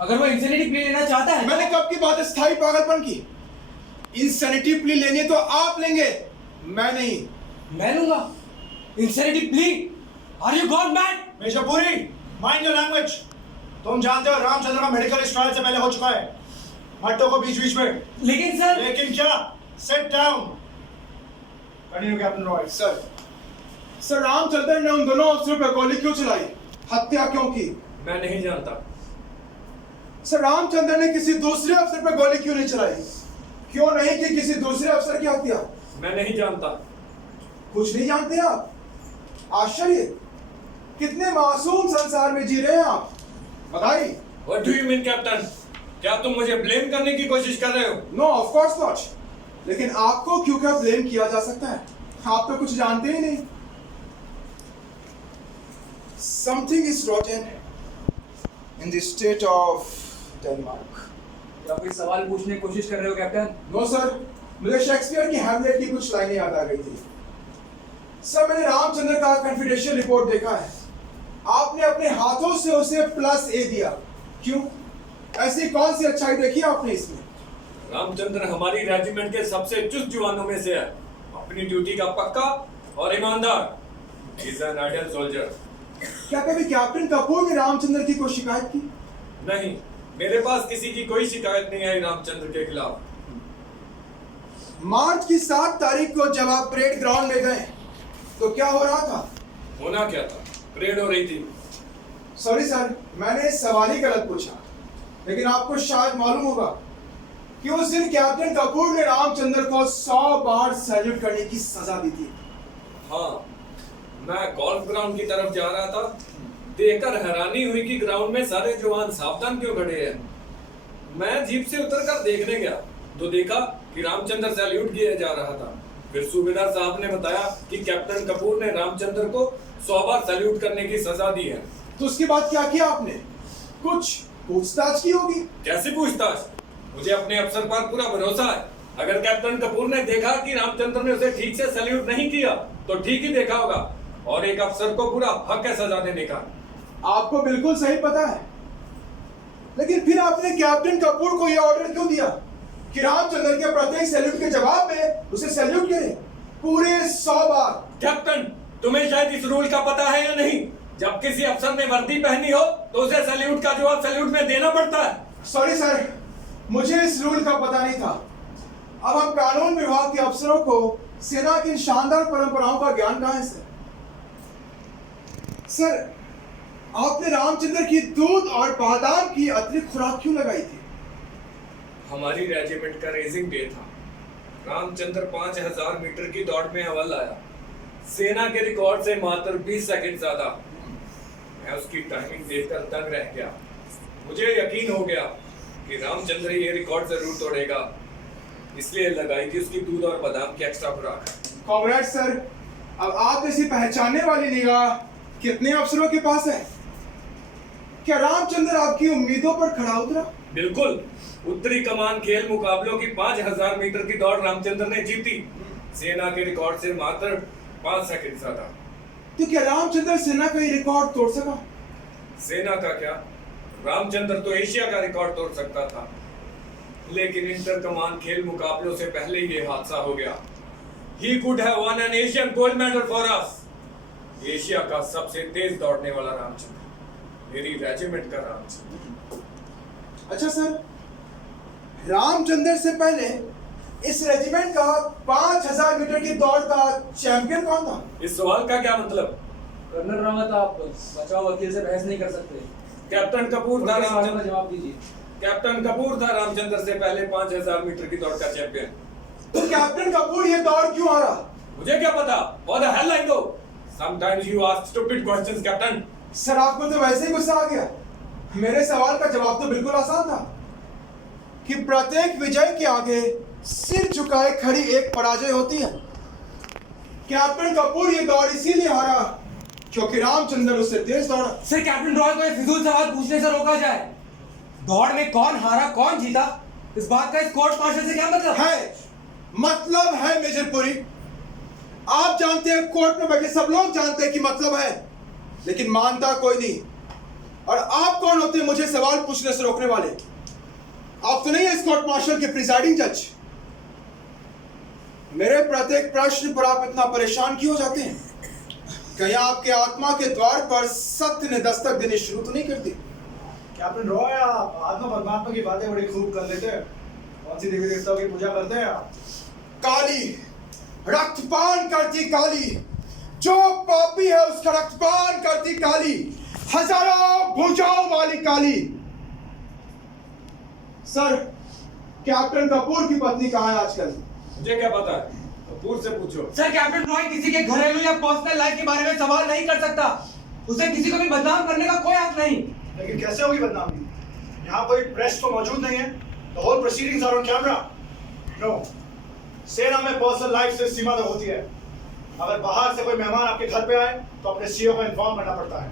अगर वो इंसेनिटी प्ली लेना चाहता है मैंने कब की बात है स्थायी पागलपन की? इंसेनिटी प्ली लेनी है तो आप लेंगे, मैं नहीं। मैं लूंगा insanity plea? Are you gone mad? Major Puri, mind your language. तुम जानते हो रामचंद्र का मेडिकल इस ट्रायल से पहले हो चुका है। मट्टो को बीच बीच में। लेकिन सर, लेकिन क्या? Sit down. Continue captain Roy. Sir Ramchandra ने उन दोनों अफसरों पर गोली क्यों चलाई? हत्या क्यों की? मैं नहीं जानता। सर रामचंद्र ने किसी दूसरे अफसर पर गोली क्यों नहीं चलाई? क्यों नहीं की किसी दूसरे अफसर की हत्या? मैं नहीं जानता। कुछ नहीं जानते आप? आश्चर्य, कितने मासूम संसार में जी रहे हैं आप। बताइए। What do you mean, captain? क्या तुम मुझे ब्लेम करने की कोशिश कर रहे हो? No, of course not. लेकिन आपको क्यों क्या ब्लेम किया जा सकता है? आप तो कुछ जानते ही नहीं। Something is rotten in the state of Denmark. क्या कोई सवाल पूछने की कोशिश कर रहे हो कैप्टन? नो सर, मुझे शेक्सपियर की हैमलेट की कुछ लाइनें याद आ गई थी। सर, मैंने रामचंद्र का कॉन्फिडेंशियल रिपोर्ट देखा है। आपने अपने हाथों से उसे +A दिया, क्यों? ऐसी कौन सी अच्छाई देखी आपने इसमें? रामचंद्र हमारी रेजिमेंट के सबसे चुस्त जवानों में से है। अपनी ड्यूटी का पक्का और ईमानदार। He is an ideal soldier. क्या कभी कैप्टन कपूर ने रामचंद्र की कोई शिकायत की? नहीं, मेरे पास किसी की कोई शिकायत नहीं आई रामचंद्र के खिलाफ। मार्च की 7 तारीख को जब आप परेड ग्राउंड में गए, तो क्या हो रहा था? होना क्या था? परेड हो रही थी। सॉरी सर, मैंने सवाल ही गलत पूछा, लेकिन आपको शायद मालूम होगा कि उस दिन कैप्टन कपूर ने रामचंद्र को 100 बार सैल्यूट करने की सजा दी थी। हाँ, मैं गोल्फ ग्राउंड की तरफ जा रहा था, देखकर हैरानी हुई कि ग्राउंड में सारे जवान सावधान क्यों खड़े हैं। मैं जीप से उतरकर देखने गया तो देखा कि रामचंद्र सैल्यूट किया जा रहा था। फिर सूबेदार साहब ने बताया कि कैप्टन कपूर ने रामचंद्र को 100 बार सैल्यूट करने की सजा दी है। तो उसके बाद क्या किया आपने? कुछ पूछताछ की होगी। कैसी पूछताछ? मुझे अपने अफसर पर पूरा भरोसा है। अगर कैप्टन कपूर ने देखा कि रामचंद्र ने उसे ठीक से सैल्यूट नहीं किया तो ठीक ही देखा होगा, और एक अफसर को पूरा हक है सजा देने का। आपको बिल्कुल सही पता है, लेकिन फिर आपने कैप्टन कपूर को यह ऑर्डर क्यों दिया कि रामचंद्र के प्रत्येक सैल्यूट के जवाब में उसे सैल्यूट करें पूरे 100 बार? कैप्टन, तुम्हें शायद इस रूल का पता है या नहीं? जब किसी अफसर ने वर्दी पहनी हो तो उसे सैल्यूट का जवाब सैल्यूट में देना पड़ता है। सॉरी सर, मुझे इस रूल का पता नहीं था। अब हम कानून विभाग के अफसरों को सेना की इन शानदार परंपराओं का ज्ञान कहां है सर, आपने रामचंद्र की दूध और बादाम की अतिरिक्त खुराक क्यों लगाई थी? हमारी रेजिमेंट का रेसिंग डे था। रामचंद्र 5000 मीटर की दौड़ में अव्वल आया, सेना के रिकॉर्ड से मात्र 20 सेकंड ज्यादा। मैं उसकी टाइमिंग देखकर दंग रह गया। मुझे यकीन हो गया कि रामचंद्र ये रिकॉर्ड जरूर तोड़ेगा, इसलिए लगाई थी उसकी दूध और बादाम की एक्स्ट्रा खुराक। कांग्रेस सर, अब आप जैसी पहचानने वाली निगाह कितने अफसरों के पास है? क्या रामचंद्र आपकी उम्मीदों पर खरा उतरा? बिल्कुल। उत्तरी कमान खेल मुकाबलों की 5000 मीटर की दौड़ रामचंद्र ने जीती, सेना के रिकॉर्ड से मात्र 5 सेकंड ज्यादा। तो क्या रामचंद्र सेना का ये रिकॉर्ड तोड़ सका? सेना का क्या, रामचंद्र तो एशिया का रिकॉर्ड तोड़ सकता था, लेकिन इंटर कमान खेल मुकाबलों से पहले ये हादसा हो गया। He could have won an Asian gold medal for us। Asia का सबसे तेज दौड़ने वाला रामचंद्र, मेरी रेजिमेंट का रामचंद्र। अच्छा सर, रामचंद्र से पहले इस रेजिमेंट का 5000 मीटर की दौड़ का चैंपियन कौन था? इस सवाल का क्या मतलब? कर्नल रावत, आप बचाओ वकील से बहस नहीं कर सकते। कैप्टन कपूर था उनके सवाल का रामचंद्र। जवाब दीजिए। कैप्टन कपूर था रामचंद्र से पहले 5000 मीटर की दौड़ का चैंपियन। तो कैप्टन कपूर ये दौड़ क्यों हारा? मुझे क्या पता? What the hell I know? Sometimes you ask stupid questions, captain. Sir, आपको तो वैसे ही गुस्सा आ गया। मेरे सवाल का जवाब तो बिल्कुल आसान था कि प्रत्येक विजय के आगे सिर झुकाए खड़ी एक पराजय होती है। कैप्टन कपूर ये दौड़ इसीलिए हारा क्योंकि रामचंद्र उससे तेज दौड़ा। सर, कैप्टन रॉय को ये फिजूल सवाल पूछने से रोका जाए। दौड़ में कौन हारा कौन जीता, इस बात का इस कोर्ट मार्शल से क्या मतलब मतलब है मेजरपुरी। आप जानते हैं, कोर्ट में बैठे सब लोग जानते हैं कि मतलब है, लेकिन मानता कोई नहीं। और आप कौन होते हैं मुझे सवाल पूछने से रोकने वाले? आप तो नहीं है इस कोर्ट मार्शल के प्रिजाइडिंग जज। मेरे प्रत्येक प्रश्न पर आप इतना परेशान क्यों हो जाते हैं? कहीं आपके आत्मा के द्वार पर सत्य ने दस्तक देनी शुरू तो नहीं करती? कैप्टन रॉय, आप आत्मा परमात्मा की बातें बड़ी खूब कर लेते हैं। कौन सी देवी देवताओं की पूजा करते हैं आप? काली, रक्तपान करती काली, जो पापी है उसका रक्तपान करती काली, हजारों भुजाओं वाली काली। सर, कैप्टन कपूर की पत्नी कहाँ है आजकल? मुझे क्या पता है, कपूर से पूछो। सर, कैप्टन रॉय किसी के घरेलू या पर्सनल लाइफ के बारे में सवाल नहीं कर सकता। उसे किसी को भी बदनाम करने का कोई हक नहीं। लेकिन कैसे होगी बदनामी? यहाँ कोई प्रेस तो मौजूद नहीं है। The whole proceedings are on camera। No, सेना में पर्सनल लाइफ से सीमा तक होती है। अगर बाहर से कोई मेहमान आपके घर पे आए तो अपने सीईओ को इन्फॉर्म करना पड़ता है।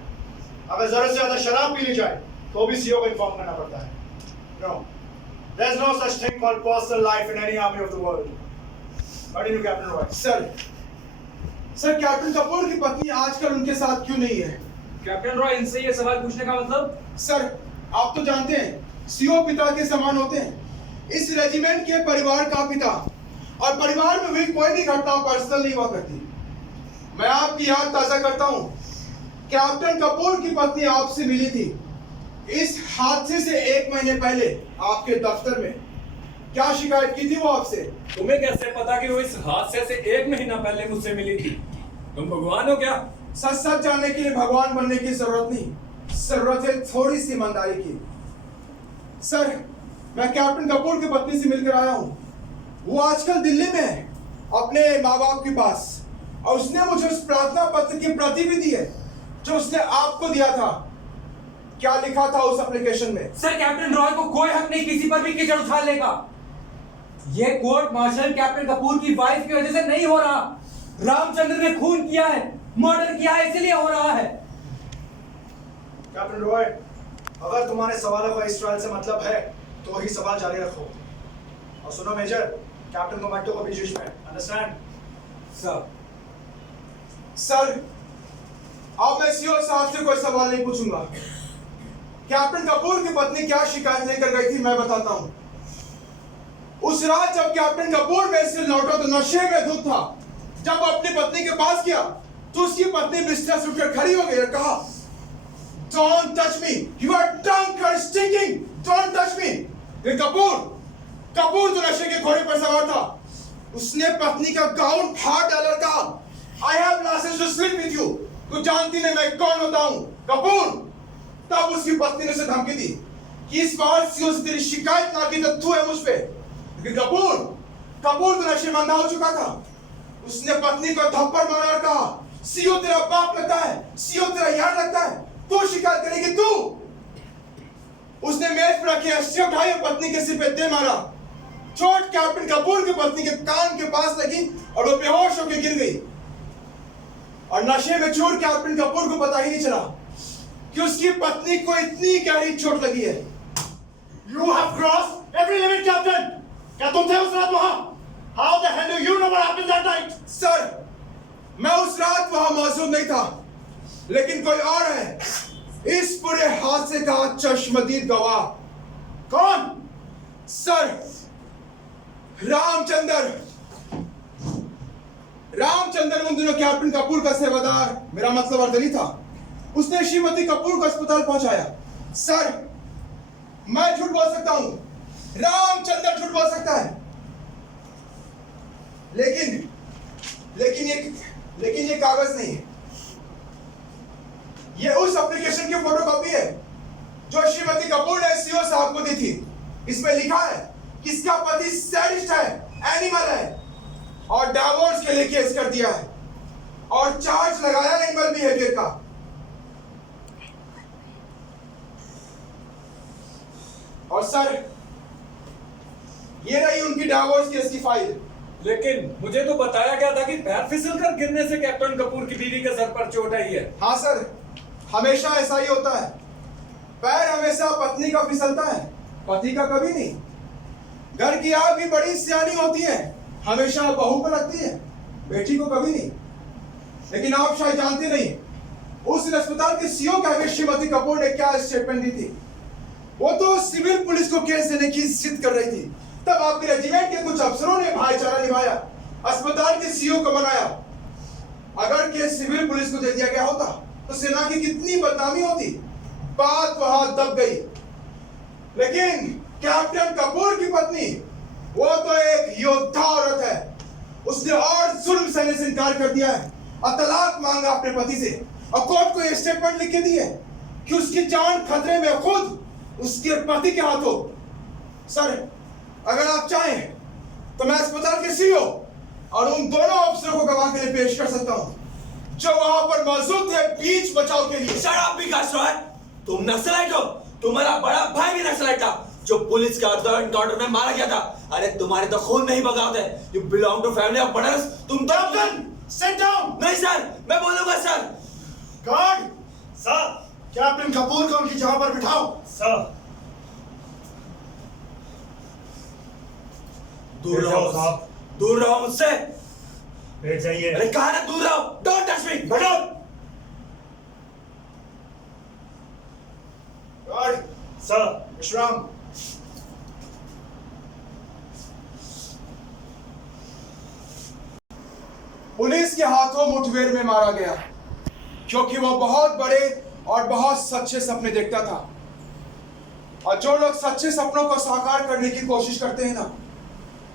अगर जरूरत से ज्यादा शराब पी ली जाए तो भी सीईओ को इन्फॉर्म करना पड़ता है। No, there's no such thing called personal life in any army of the world। Continue, Captain Roy। Sir, captain Kapoor की पत्नी आजकल उनके साथ क्यों नहीं है? कैप्टन रॉय, इनसे ये सवाल पूछने का मतलब? सर, आप तो जानते हैं सीओ पिता के समान होते हैं। इस रेजिमेंट के परिवार का पिता, और परिवार में हुई कोई भी घटना पर्सनल नहीं हुआ करती। मैं आपकी याद ताजा करता हूं, कैप्टन कपूर की पत्नी आपसे मिली थी इस हादसे से 1 महीने पहले आपके दफ्तर में। क्या शिकायत की थी वो आपसे? तुम्हें कैसे पता कि वो इस हादसे से 1 महीना पहले मुझसे मिली थी? तुम भगवान हो क्या? सच सच जानने के लिए भगवान बनने की जरूरत नहीं, जरूरत है थोड़ी सी ईमानदारी की। सर, मैं कैप्टन कपूर की पत्नी से मिलकर आया हूँ। वो आजकल दिल्ली में है, अपने माँ बाप के पास, और उसने मुझे उस प्रार्थना पत्र की प्रति भी दी है जो उसने आपको दिया था। क्या लिखा था उस एप्लीकेशन में? सर, कैप्टन रॉय को कोई हक नहीं किसी पर भी कीचड़ उछालने का। ये कोर्ट मार्शल कैप्टन कपूर की वाइफ की वजह से नहीं हो रहा। रामचंद्र ने खून किया है, मर्डर किया है, इसलिए हो रहा है। कैप्टन रॉय, अगर तुम्हारे सवालों का इस ट्रायल से मतलब है तो वही सवाल जारी रखो। और सुनो मेजर, कैप्टन को मत टोको बीच में, अंडरस्टैंड? सर, अब मैं सीओ साहब से कोई सवाल नहीं पूछूंगा। कैप्टन कपूर की पत्नी क्या शिकायत लेकर गई थी मैं बताता हूं। उस रात जब कैप्टन कपूर में से लौटा तो नशे में धुत था। जब वो अपनी पत्नी के पास गया तो उसकी पत्नी बिस्तर से उठकर खड़ी हो गई और कहा, "Don't touch me, you are drunk or stinking, don't touch me." ये कपूर तो नशे के घोड़े पर सवार था। उसने पत्नी का गाउन फाड़ डाला और कहा, "I have license to sleep with you." तू जानती नहीं मैं कौन होता हूं, कपूर। तब उसकी पत्नी ने उसे धमकी दी कि इस बार सीओ से तेरी शिकायत ना की तो तू है मुझ पे। लेकिन कपूर तो नशेमंद हो चुका था। उसने पत्नी को थप्पड़ मारा और कहा, "सीओ तेरा बाप लगता है, सीओ तेरा यार लगता है, तू शिकायत करेगी तू?" उसने मेज पर रखी अस्सी उठाई और पत्नी के सिर पे दे मारा। चोट कैप्टन कपूर की पत्नी के कान के पास लगी और वो बेहोश होकर गिर गई। और नशे में चूर कैप्टन कपूर को पता ही नहीं चला कि उसकी पत्नी को इतनी गहरी चोट लगी है। You have crossed every limit, Captain. क्या तुम थे उस रात वहां? How the hell do you know what happened that night? Sir, मैं उस रात वहां मौजूद नहीं था, लेकिन कोई और है इस पूरे हादसे का चश्मदीद गवाह। कौन? सर, रामचंद्र उन दिनों कैप्टन कपूर का सेवादार, मेरा मतलब अर्दली था। उसने श्रीमती कपूर को अस्पताल पहुंचाया। सर, मैं झूठ बोल सकता हूं, रामचंद्र झूठ बोल सकता है, लेकिन ये कागज नहीं है। ये उस एप्लीकेशन की फोटोकॉपी है जो श्रीमती कपूर ने सीओ साहब को दी थी। इसमें लिखा है कि इसका पति सैडिस्ट है, एनिमल है, और डिवोर्स के लिए केस कर दिया है और चार्ज लगाया एनिमल बिहेवियर का। और सर, ये रही उनकी डिवोर्स केस की फाइल। लेकिन मुझे तो बताया गया था कि पैर फिसलकर गिरने से कैप्टन कपूर की बीवी के सर पर चोट आई है। हाँ सर, हमेशा ऐसा ही होता है। पैर हमेशा पत्नी का फिसलता है, पति का कभी नहीं। घर की आग भी बड़ी सियानी होती है, हमेशा बहू को लगती है, बेटी को कभी नहीं। लेकिन आप शायद जानते नहीं, उस अस्पताल के सीओ के आगे श्रीमती कपूर ने क्या स्टेटमेंट दी थी। वो तो सिविल पुलिस को केस देने की जिद कर रही थी। तब आपके रेजिमेंट के कुछ अफसरों ने भाईचारा निभाया, अस्पताल के सीओ को बनाया। अगर केस सिविल पुलिस को दे दिया गया होता तो सेना की कितनी बदनामी होती। बात वहां दब गई। लेकिन कैप्टन कपूर की पत्नी, वो तो एक योद्धा औरत है। उसने और जुल्म सहने से इनकार कर दिया है और तलाक मांगा अपने पति से, और कोर्ट को यह स्टेटमेंट लिख के दी है कि उसकी जान खतरे में खुद उसके पति के हाथों। सर, अगर आप चाहें तो मैं अस्पताल के सीओ और उन दोनों अफसरों को गवाह के लिए पेश कर सकता हूं जो वहां पर मौजूद थे बीच बचाव के लिए। शराब विकास रॉय, तुम नक्सलाइट हो। तुम्हारा बड़ा भाई भी नक्सलाइट था जो पुलिस के एनकाउंटर में मारा गया था। अरे तुम्हारे तो खून नहीं बगावत है। You belong to family of murderers. तुम तो Sit down. नहीं सर, मैं बोलूंगा sir. Guard, sir, captain Kapoor को उनकी जगह पर बिठाओ। सर, दूर रहो साहब, दूर रहो मुझसे। बैठ जाइए। अरे कहा ना दूर रहो। Don't touch me. बैठो। गार्ड, सर, विश्राम। पुलिस के हाथों मुठभेड़ में मारा गया क्योंकि वो बहुत बड़े और बहुत सच्चे सपने देखता था। और जो लोग सच्चे सपनों को साकार करने की कोशिश करते हैं ना,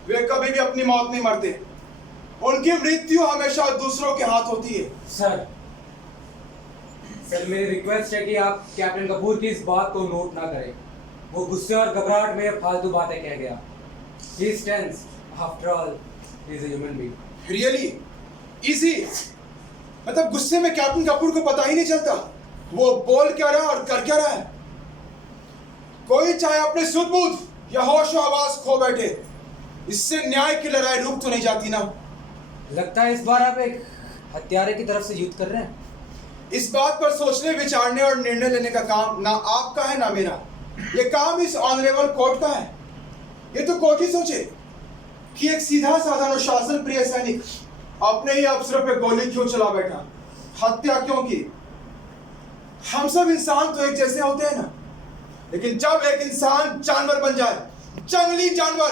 वे कभी भी अपनी मौत नहीं मरते। उनकी मृत्यु हमेशा दूसरों के हाथ होती है। सर, मेरी रिक्वेस्ट है कि आप कैप्टन कपूर की इस बात को नोट ना करें। वो गुस्से और घबराहट में फालतू बातें कह गया। He is tense. After all, he is a human being. Really easy, मतलब गुस्से में कैप्टन कपूर को पता ही नहीं चलता वो बोल क्या रहा है और कर क्या रहा है। कोई चाहे अपने सुध-बुध या होश और आवाज खो बैठे, इससे न्याय की लड़ाई रुक तो नहीं जाती ना। लगता है इस बार आप एक हत्यारे की तरफ से युद्ध कर रहे हैं। इस बात पर सोचने विचारने और निर्णय लेने का काम ना आपका है ना मेरा, ये काम इस ऑनरेबल कोर्ट का है। ये तो कोर्ट ही सोचे कि एक सीधा साधा अनुशासन प्रिय सैनिक अपने ही अफसरों पे गोली क्यों चला बैठा, हत्या क्यों की। हम सब इंसान तो एक जैसे होते हैं ना, लेकिन जब एक इंसान जानवर बन जाए, जंगली जानवर,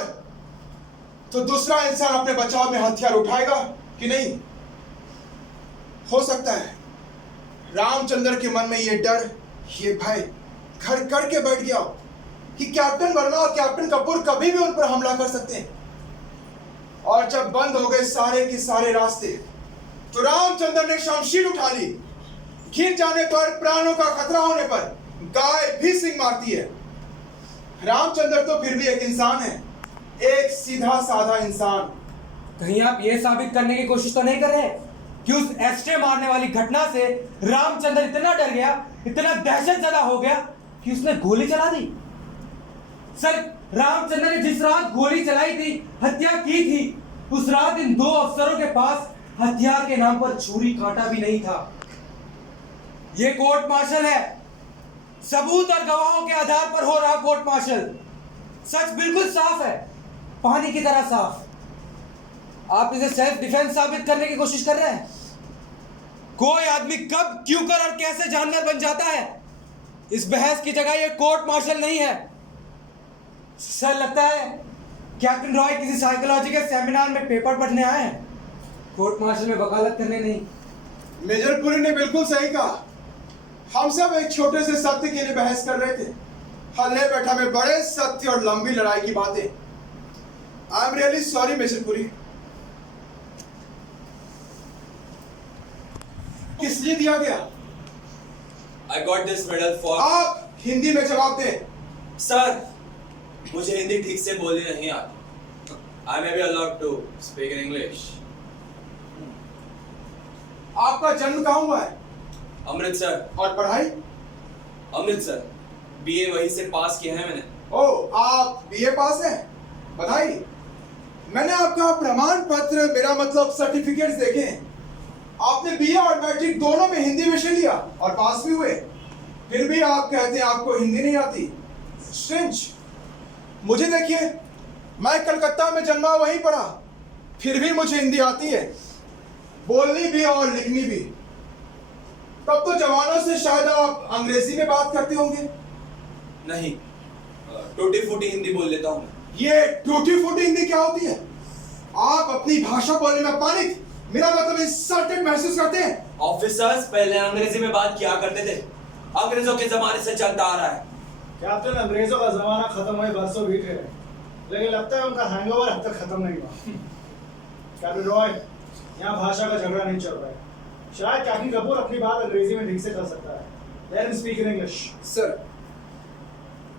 तो दूसरा इंसान अपने बचाव में हथियार उठाएगा कि नहीं। हो सकता है रामचंद्र के मन में ये डर, ये भय घर करके बैठ गया हो कि कैप्टन वर्मा और कैप्टन कपूर कभी भी उन पर हमला कर सकते हैं। और जब बंद हो गए सारे के सारे रास्ते, तो रामचंद्र ने शमशीर उठा ली। घिर जाने पर, प्राणों का खतरा होने पर गाय भी सिंग मारती है। रामचंद्र तो फिर भी एक इंसान है, एक सीधा साधा इंसान। कहीं आप ये साबित करने की कोशिश तो नहीं कर रहे कि उस एस्टे मारने वाली घटना से रामचंद्र इतना डर गया, इतना दहशतजदा हो गया कि उसने गोली चला दी। सर, रामचंद्र ने जिस रात गोली चलाई थी, हत्या की थी, उस रात इन दो अफसरों के पास हथियार के नाम पर छुरी कांटा भी नहीं था। ये कोर्ट मार्शल है, सबूत और गवाहों के आधार पर हो रहा कोर्ट मार्शल। सच बिल्कुल साफ है, पानी की तरह साफ। आप इसे सेल्फ डिफेंस साबित करने की कोशिश कर रहे हैं। कोई आदमी कब, क्यों कर और कैसे जानवर बन जाता है, इस बहस की जगह ये कोर्ट मार्शल नहीं है। सर, लगता है कैप्टन रॉय किसी साइकोलॉजी के सेमिनार में पेपर पढ़ने आए हैं, कोर्ट मार्शल में वकालत करने नहीं। मेजर पुरी ने बिल्कुल सही कहा। हम सब एक छोटे से सत्य के लिए बहस कर रहे थे, हल्ले बैठा में बड़े सत्य और लंबी लड़ाई की बातें। I am really sorry major Puri. किस लिए दिया गया? I got this medal for... आप हिंदी में जवाब दें। सर, मुझे हिंदी ठीक से बोलनी नहीं आती। I may be allowed to speak in English. आपका जन्म कहाँ हुआ है? अमृतसर। और पढ़ाई? अमृतसर। बीए वहीं से पास किया है मैंने। ओह, आप बीए पास हैं? बधाई। मैंने आपका प्रमाण पत्र, मेरा मतलब सर्टिफिकेट्स देखे हैं। आपने बीए और मैट्रिक दोनों में हिंदी विषय लिया और पास भी हुए, फिर भी आप कहते हैं आपको हिंदी नहीं आती। स्ट्रेंज। मुझे देखिए, मैं कलकत्ता में जन्मा, वहीं पढ़ा, फिर भी मुझे हिंदी आती है, बोलनी भी और लिखनी भी। तब तो जवानों से शायद आप अंग्रेजी में बात करते होंगे। नहीं, टूटी फूटी हिंदी बोल लेता हूँ। ये टूटी फूटी हिंदी क्या होती है? आप अपनी भाषा बोलने में पानिक, मेरा मतलब इंसल्टेड महसूस करते हैं। ऑफिसर्स पहले अंग्रेजी में बात किया करते थे, अंग्रेजों के जमाने से चलता आ रहा है। कैप्टन, अंग्रेजों का जमाना खत्म हुए बरसों बीत गए, लेकिन लगता है उनका हैंगओवर अब तक खत्म नहीं हुआ। कैप्टन रॉय, यहाँ भाषा का झगड़ा नहीं चल रहा है। शायद कैप्टन कपूर अपनी बात अंग्रेजी में ठीक से कर सकता है। Let him speak in English. Sir,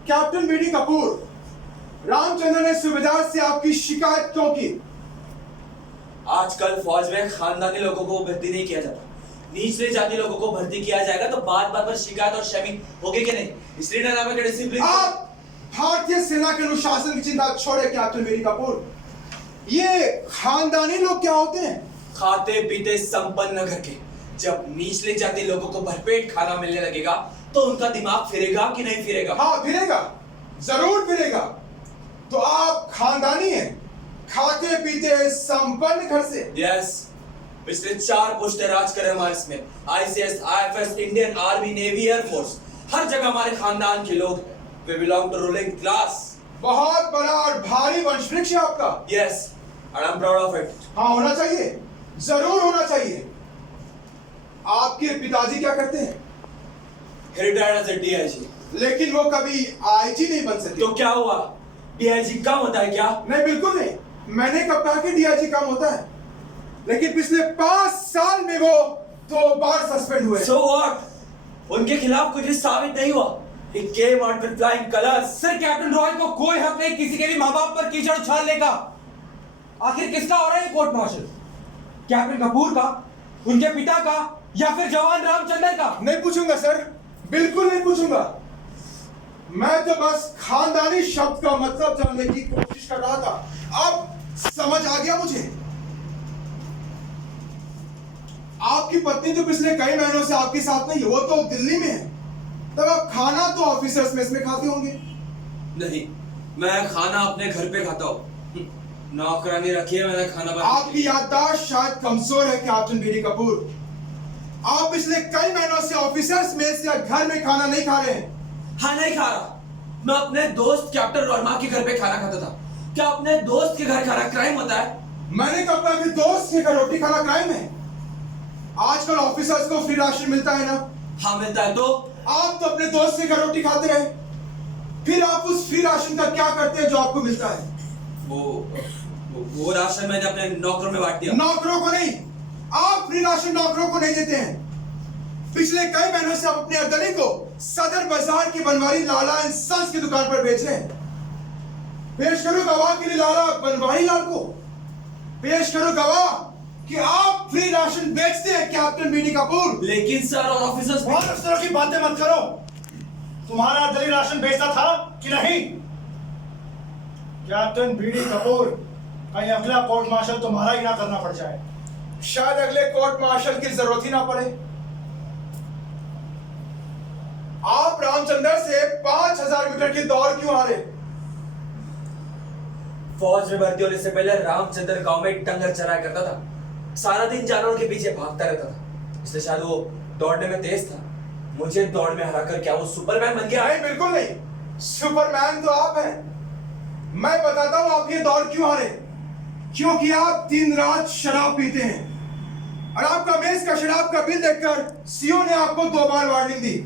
captain BD Kapoor, Ramchandra ने सूबेदार से आपकी शिकायत क्यों की? आजकल फौज में खानदानी लोगों को भर्ती नहीं किया जाता, निचले जाति लोगों को भर्ती किया जाएगा तो बात बात पर शिकायत और शमी होगी कि नहीं, इसलिए ना नाम है डिसिप्लिन। आप भारतीय सेना के अनुशासन की चिंता छोड़े कैप्टन बीडी कपूर। ये खानदानी लोग क्या होते हैं? खाते पीते संपन्न घर के। जब निचले जाति लोगों को भरपेट खाना मिलने लगेगा तो उनका दिमाग फिरेगा कि नहीं फिरेगा? हाँ, फिरेगा, जरूर फिरेगा। तो आप खानदानी हैं, खाते पीते संपन्न घर से। यस, पिछले 4 पुश्ते राज करे हमारे इसमें। ICS, IFS, Indian army, navy, air force, हर जगह हमारे खानदान के लोग। We belong to ruling class. बहुत बड़ा और भारी वंशवृक्ष है आपका। Yes, and I am proud of it. हाँ, होना चाहिए, जरूर होना चाहिए। आपके पिताजी क्या करते हैं? He retired as a DIG. लेकिन वो कभी आईजी नहीं बन सके। तो क्या हुआ? DIG कम होता है क्या? नहीं, बिल्कुल नहीं। मैंने कब कहा कि डीआईजी कम होता है? लेकिन पिछले 5 साल में वो 2 बार सस्पेंड हुए। So what? उनके खिलाफ कुछ साबित नहीं हुआ। He came out with flying colors. Sir captain Roy को कोई हक नहीं किसी के भी माँ बाप पर कीचड़ उछालने का। आखिर किसका हो रहा है कोर्ट मार्शल? कैप्टन कपूर का, उनके पिता का, या फिर जवान रामचंद्र का? नहीं पूछूंगा सर, बिल्कुल नहीं पूछूंगा। मैं तो बस खानदानी शब्द का मतलब जानने की कोशिश कर रहा था। अब समझ आ गया मुझे। आपकी पत्नी तो पिछले कई महीनों से आपके साथ नहीं है, वो तो दिल्ली में है। तब आप खाना तो ऑफिसर्स मेस में खाते होंगे। नहीं, मैं खाना अपने घर पे खाता हूँ। नौकरानी रखी है मैंने खाना बनाने के आपकी लिए। याददाश्त शायद कमजोर है कैप्टन बीडी कपूर। आप पिछले कई महीनों से ऑफिसर्स मेस या घर में खाना नहीं खा रहे हैं। हाँ, नहीं खा रहा। मैं अपने दोस्त कैप्टन वर्मा के घर पे खाना खाता था। क्या अपने दोस्त के घर खाना क्राइम होता है? मैंने कब कहा कि दोस्त के घर रोटी खाना क्राइम है? आजकल ऑफिसर्स को फ्री राशन मिलता है ना? हाँ मिलता है। तो आप तो अपने दोस्त के घर रोटी खाते रहे, फिर आप उस फ्री राशन का क्या करते हैं जो आपको मिलता है? वो राशन मैंने अपने नौकरों में बांट दिया। नौकरों को नहीं, आप फ्री राशन नौकरों को नहीं देते हैं। पिछले कई महीनों से आप अपने अर्दली को सदर बाजार की बनवारी लाला एंड सन्स की दुकान पर बेच रहे हैं। पेश करो गवाह के लिए लाला बनवारी लाल को। पेश करो गवाह कि आप फ्री राशन बेचते हैं कैप्टन बीडी कपूर। लेकिन सर और ऑफिसर्स और उस तरह की बातें मत करो। तुम्हारा दली राशन बेचता था कि नहीं? कैप्टन बीडी कपूर, कहीं अगला कोर्ट मार्शल तुम्हारा ही ना करना पड़ जाए। शायद अगले कोर्ट मार्शल की जरूरत ही ना पड़े। आप रामचंद्र से 5000 मीटर की दौड़ क्यों हारे? फौज में भर्ती होने से पहले रामचंद्र गांव में डंगर चराया करता था। सारा दिन जानवरों के पीछे भागता रहता था, इसलिए शायद वो दौड़ने में तेज था। मुझे दौड़ में हराकर क्या वो सुपरमैन बन गया? नहीं, बिल्कुल नहीं। सुपरमैन तो आप हैं। मैं बताता हूं आप ये दौड़ क्यों हारे। क्योंकि आप दिन रात शराब पीते हैं और आपका मेज का शराब का बिल देखकर सीओ ने आपको 2 बार वार्निंग दी।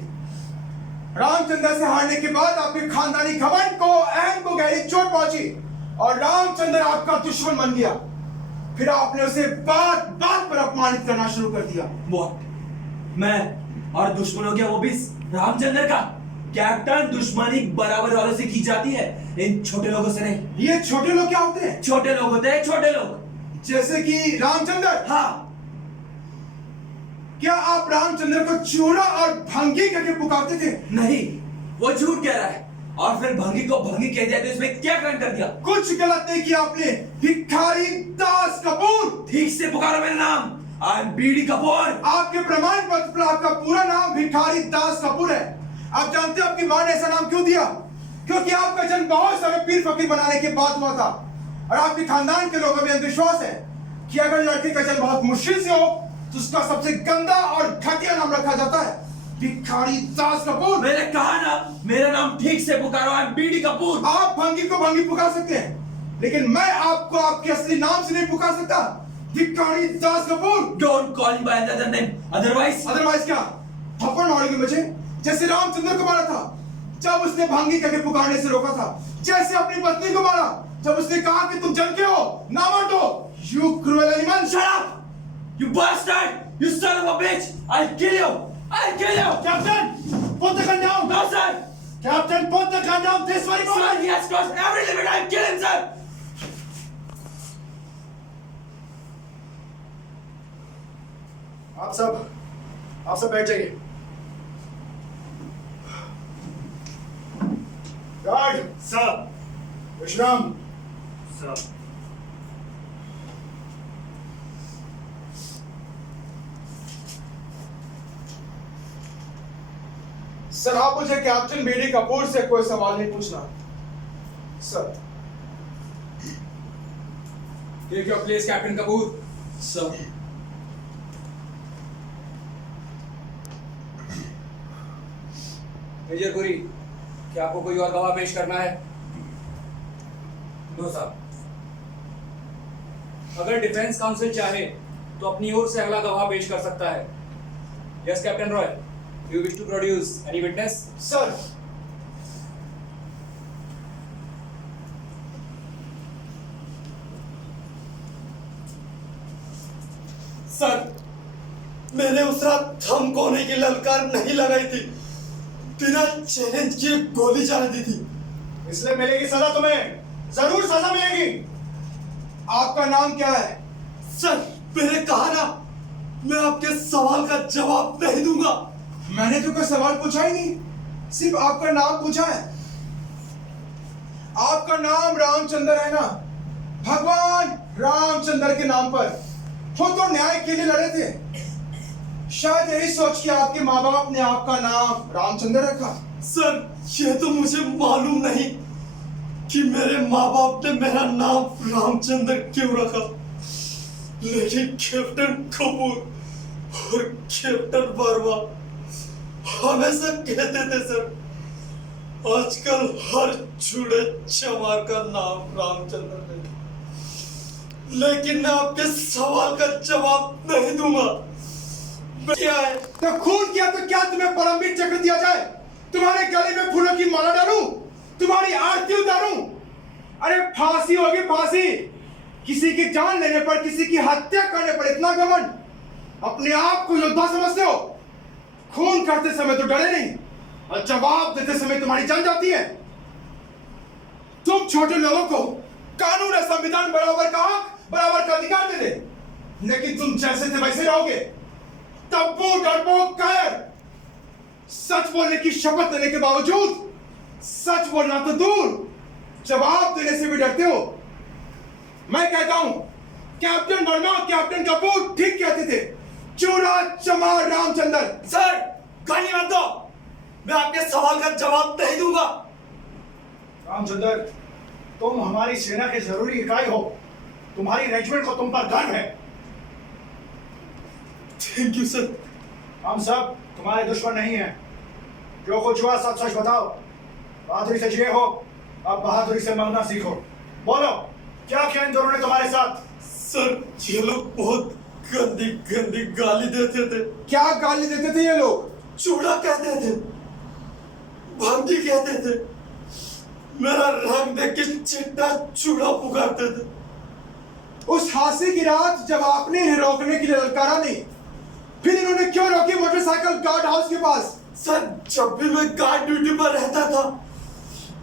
रामचंद्र से हारने के बाद आपके खानदानी घमंड को अहम को गहरी चोट पहुंची और रामचंद्र आपका दुश्मन बन गया। फिर आपने उसे बात बात पर अपमानित करना शुरू कर दिया। What? मैं और दुश्मन हो गया, वो भी रामचंद्र का? कैप्टन, दुश्मनी बराबर वालों से की जाती है, इन छोटे लोगों से नहीं। ये छोटे लोग क्या होते हैं? छोटे लोग होते हैं, छोटे लोग। जैसे कि रामचंद्र। हाँ। क्या आप रामचंद्र को चूड़ा और भंगी करके पुकारते थे? नहीं, वो झूठ कह रहा है। और फिर भंगी को भंगी कह दिया तो इसमें क्या क्राइम कर दिया? कुछ गलत नहीं किया आपने। भिखारी दास कपूर। ठीक से पुकारो मेरा नाम। I am BD Kapoor. आपके प्रमाण पत्र पर आपका पूरा नाम भिखारी दास कपूर है। आप जानते हो आपकी मां ने ऐसा नाम क्यों दिया? क्योंकि आपका जन्म बहुत सारे पीर फकीर बनाने के बाद हुआ था और आपके खानदान के लोगों में अंधविश्वास है कि अगर लड़के का जन्म बहुत मुश्किल से हो तो उसका सबसे गंदा और घटिया नाम रखा जाता है, भिखारी दास कपूर। मैंने कहा ना, मेरा नाम ठीक से पुकारो। I am BD Kapoor. आप भंगी को भंगी पुकार सकते हैं, लेकिन मैं आपको आपके असली नाम से नहीं पुकार सकता। Bhikhari Das Kapoor. Don't call me by another name, otherwise क्या? थप्पड़ मारोगे मुझे जैसे रामचंद्र को मारा था जब उसने भंगी करके पुकारने से रोका था, जैसे अपनी पत्नी को मारा जब उसने कहा कि तुम जल के हो, ना मटो। You cruel animal. Shut up you bastard, you son of a bitch. I'll kill you. Captain, put the gun down. No sir. Captain, put the gun down this very Sir, moment. he has crossed every limit. I'll kill him, sir. आप सब बैठ जाइए। Guard sir. विश्राम। Sir. Sir, आप मुझे captain BD Kapoor से कोई सवाल नहीं पूछना। Sir. Take your place captain Kapoor. Sir. Major Puri, क्या आपको कोई और गवाह पेश करना है? नो साहब। अगर डिफेंस काउंसिल चाहे तो अपनी ओर से अगला गवाह पेश कर सकता है। Yes captain Roy, you wish to produce any witness? Sir. Sir, मैंने उस रात थम कोने की ललकार नहीं लगाई थी बिना चैलेंज किए गोली चला दी थी। इसलिए मिलेगी सजा तुम्हें, जरूर सजा मिलेगी। आपका नाम क्या है? सर, मैंने कहा ना, मैं आपके सवाल का जवाब नहीं दूंगा। मैंने तो कोई सवाल पूछा ही नहीं, सिर्फ आपका नाम पूछा है। आपका नाम रामचंद्र है ना? भगवान रामचंद्र के नाम पर वो तो न्याय के लिए लड़े थे। शायद यही सोच के आपके माँ बाप ने आपका नाम रामचंद्र रखा। सर, ये तो मुझे मालूम नहीं कि मेरे माँ बाप ने मेरा नाम रामचंद्र क्यों रखा, लेकिन कैप्टन कपूर और कैप्टन वर्मा हमेशा कहते थे सर, आजकल हर चूड़े चमार का नाम रामचंद्र है। लेकिन मैं आपके सवाल का जवाब नहीं दूंगा। क्या है? तो खून किया तो क्या तुम्हें परमवीर चक्र दिया जाए? तुम्हारे गले में फूलों की माला डालूं? तुम्हारी आरती उतारूं? अरे फांसी होगी, फांसी। किसी की जान लेने पर, किसी की हत्या करने पर इतना घमंड? अपने आप को योद्धा समझते हो? खून करते समय तो डरे नहीं, और जवाब देते समय तुम्हारी जान जाती है। तुम छोटे लोगों को कानून और संविधान बराबर का हक, बराबर का अधिकार दे दे, लेकिन तुम जैसे थे वैसे रहोगे। तब्बू, डरपोक, कायर। सच बोलने की शपथ लेने के बावजूद सच बोलना तो दूर, जवाब देने से भी डरते हो। मैं कहता हूं, कैप्टन वर्मा, कैप्टन कपूर ठीक कहते थे। चूड़ा चमार रामचंद्र। सर, गाली मत दो, मैं आपके सवाल का जवाब नहीं दूंगा। रामचंद्र, तुम हमारी सेना के जरूरी इकाई हो, तुम्हारी रेजिमेंट को तुम पर गर्व है। Thank you sir. हम सब तुम्हारे दुश्मन नहीं हैं। जो कुछ हुआ सच सच बताओ, बहादुरी से जिए हो, अब बहादुरी से मरना सीखो। बोलो, क्या किया इन दोनों ने तुम्हारे साथ? सर, ये लोग बहुत गंदी गंदी गाली देते थे। क्या गाली देते थे ये लोग? चूड़ा कहते थे, भंगी कहते थे, मेरा रंग देख के चिट्टा चूड़ा पुकारते थे। उस हादसे की रात जब आपने इन्हें रोकने के लिए ललकारा नहीं, फिर इन्होंने क्यों रोकी मोटरसाइकिल गार्ड हाउस के पास? सर, जब भी मैं गार्ड ड्यूटी पर रहता था,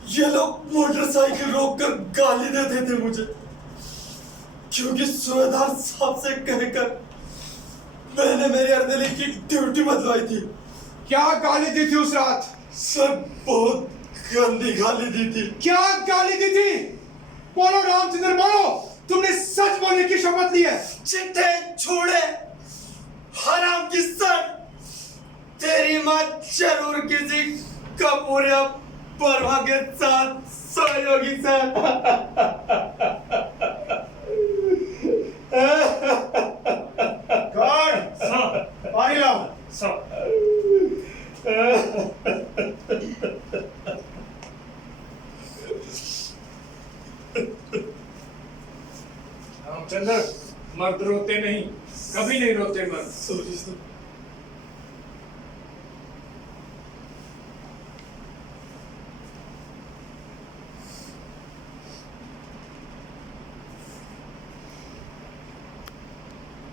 ये लोग मोटरसाइकिल रोककर गाली देते थे मुझे, क्योंकि सूबेदार साहब से कहकर मैंने मेरी अर्दली की ड्यूटी बदलवाई थी। क्या गाली दी थी उस रात? सर, बहुत गंदी गाली दी थी। क्या गाली दी थी? बोलो रामचंद्र, बोलो, तुमने सच बोलने की शपथ ली है। चिट्टे छोड़े, हराम की सर, तेरी माँ जरूर किसी कपूर या वर्मा के साथ सहयोगी सर। गार्ड, पानी लाओ। रामचंद्र, मर्द रोते नहीं, कभी नहीं रोते मर्द। Sorry sir.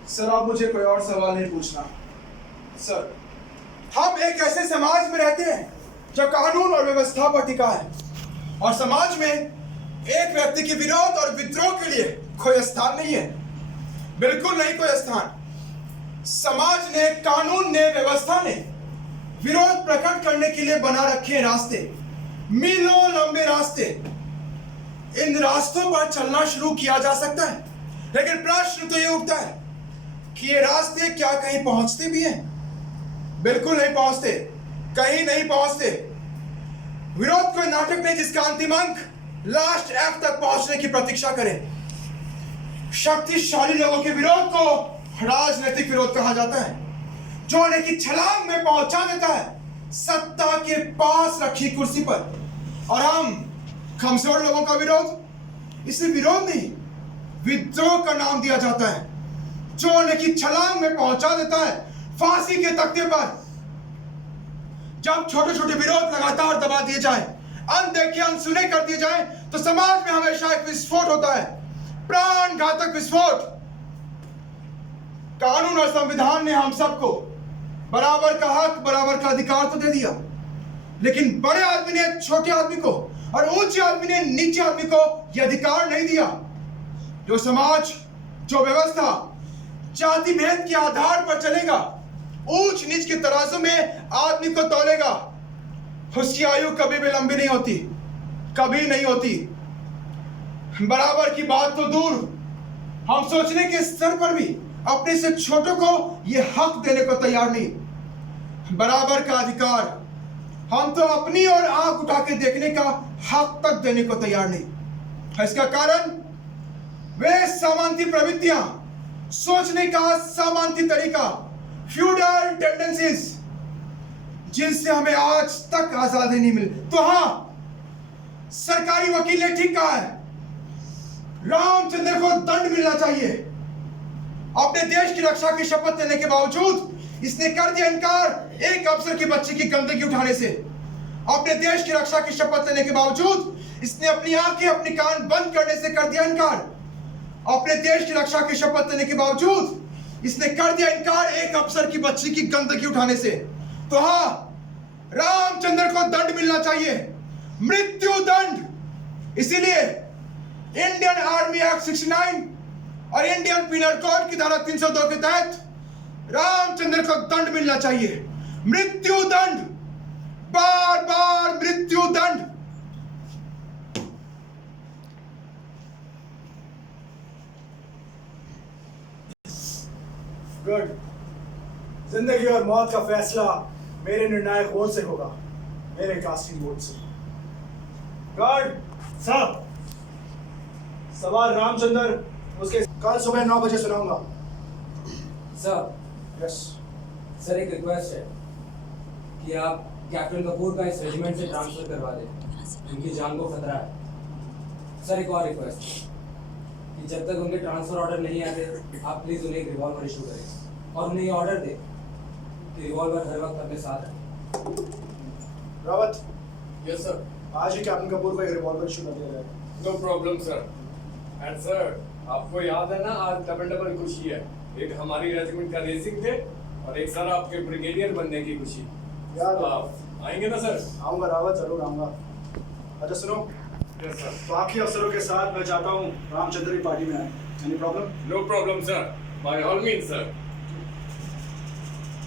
सर, आप मुझे कोई और सवाल नहीं पूछना। सर, हम एक ऐसे समाज में रहते हैं जो कानून और व्यवस्था पर टिका है, और समाज में एक व्यक्ति के विरोध और विद्रोह के लिए कोई स्थान नहीं है, बिल्कुल नहीं कोई स्थान। समाज ने, कानून ने, व्यवस्था ने विरोध प्रकट करने के लिए बना रखे रास्ते, मीलों लंबे रास्ते। इन रास्तों पर चलना शुरू किया जा सकता है, लेकिन प्रश्न तो ये उठता है कि ये रास्ते क्या कहीं पहुंचते भी हैं? बिल्कुल नहीं पहुंचते, कहीं नहीं पहुंचते। विरोध कोई नाटक नहीं जिसका अंतिम अंक लास्ट एक्ट तक पहुंचने की प्रतीक्षा करे। शक्तिशाली लोगों के विरोध को राजनीतिक विरोध कहा जाता है, जो उन्हें की छलांग में पहुंचा देता है सत्ता के पास रखी कुर्सी पर। और हम कमजोर लोगों का विरोध, इसे विरोध नहीं, विद्रोह का नाम दिया जाता है, जो उन्हें की छलांग में पहुंचा देता है फांसी के तख्ते पर। जब छोटे छोटे विरोध लगातार दबा दिए जाए, अनदेखे अनसुने कर दिए जाए, तो समाज में हमेशा एक विस्फोट होता है, प्राण घातक विस्फोट। कानून और संविधान ने हम सबको बराबर का हक, बराबर का अधिकार तो दे दिया, लेकिन बड़े आदमी ने छोटे आदमी को और ऊंचे आदमी ने नीचे आदमी को यह अधिकार नहीं दिया। जो समाज, जो व्यवस्था जाति भेद के आधार पर चलेगा, ऊंच नीच के तराजू में आदमी को तौलेगा, उसकी आयु कभी भी लंबी नहीं होती, कभी नहीं होती। बराबर की बात तो दूर, हम सोचने के स्तर पर भी अपने से छोटों को यह हक देने को तैयार नहीं। बराबर का अधिकार हम तो अपनी ओर आंख उठा के देखने का हक तक देने को तैयार नहीं। इसका कारण वे सामंती प्रवृत्तियां, सोचने का सामंती तरीका, फ्यूडल टेंडेंसीज, जिनसे हमें आज तक आजादी नहीं मिली। तो हाँ, सरकारी वकील ने ठीक कहा है, रामचंद्र को दंड मिलना चाहिए। अपने देश की रक्षा की शपथ लेने के बावजूद इसने कर दिया इनकार एक अफसर की बच्ची की गंदगी उठाने से। अपने देश की रक्षा की शपथ लेने के बावजूद इसने अपनी आंखें, अपने कान बंद करने से कर दिया इनकार। अपने देश की रक्षा की शपथ लेने के बावजूद इसने कर दिया इनकार एक अफसर की बच्ची की गंदगी उठाने से। तो हाँ, रामचंद्र को दंड मिलना चाहिए, मृत्यु दंड। इसीलिए इंडियन आर्मी एक्ट 69 और इंडियन पीनल कोड की धारा 302 के तहत रामचंद्र को दंड मिलना चाहिए, मृत्यु दंड, बार बार मृत्यु दंड। गुड। जिंदगी और मौत का फैसला मेरे निर्णायक वोट से होगा, मेरे कास्टिंग वोट से। गुड सर, सवाल रामचंद्र उसके कल सुबह 9 बजे सुनाऊंगा। सर, यस सर एक रिक्वेस्ट है कि आप कैप्टन कपूर का इस रेजिमेंट से ट्रांसफर करवा दें, उनकी जान को खतरा है। सर एक और रिक्वेस्ट कि जब तक उनके ट्रांसफर ऑर्डर नहीं आते, आप प्लीज उन्हें एक रिवॉल्वर इशू करें और उन्हें ये ऑर्डर दें कि रिवॉल्वर हर वक्त अपने साथ रखें। Rawat, yes sir. आज ही कैप्टन कपूर को एक रिवॉल्वर इशू कर दिया जाएगा। No problem sir. And sir, आपको याद है ना, आज डबल डबल खुशी है। एक हमारी रेजिमेंट का रेसिंग डे और एक सर आपके ब्रिगेडियर बनने की खुशी। याद है? आप आएंगे ना सर? आऊंगा रावत, जरूर आऊंगा। अच्छा सुनो, यस सर। बाकी अफसरों के साथ मैं चाहता हूँ रामचंद्र की पार्टी में आए। Any problem? No problem sir, by all means sir.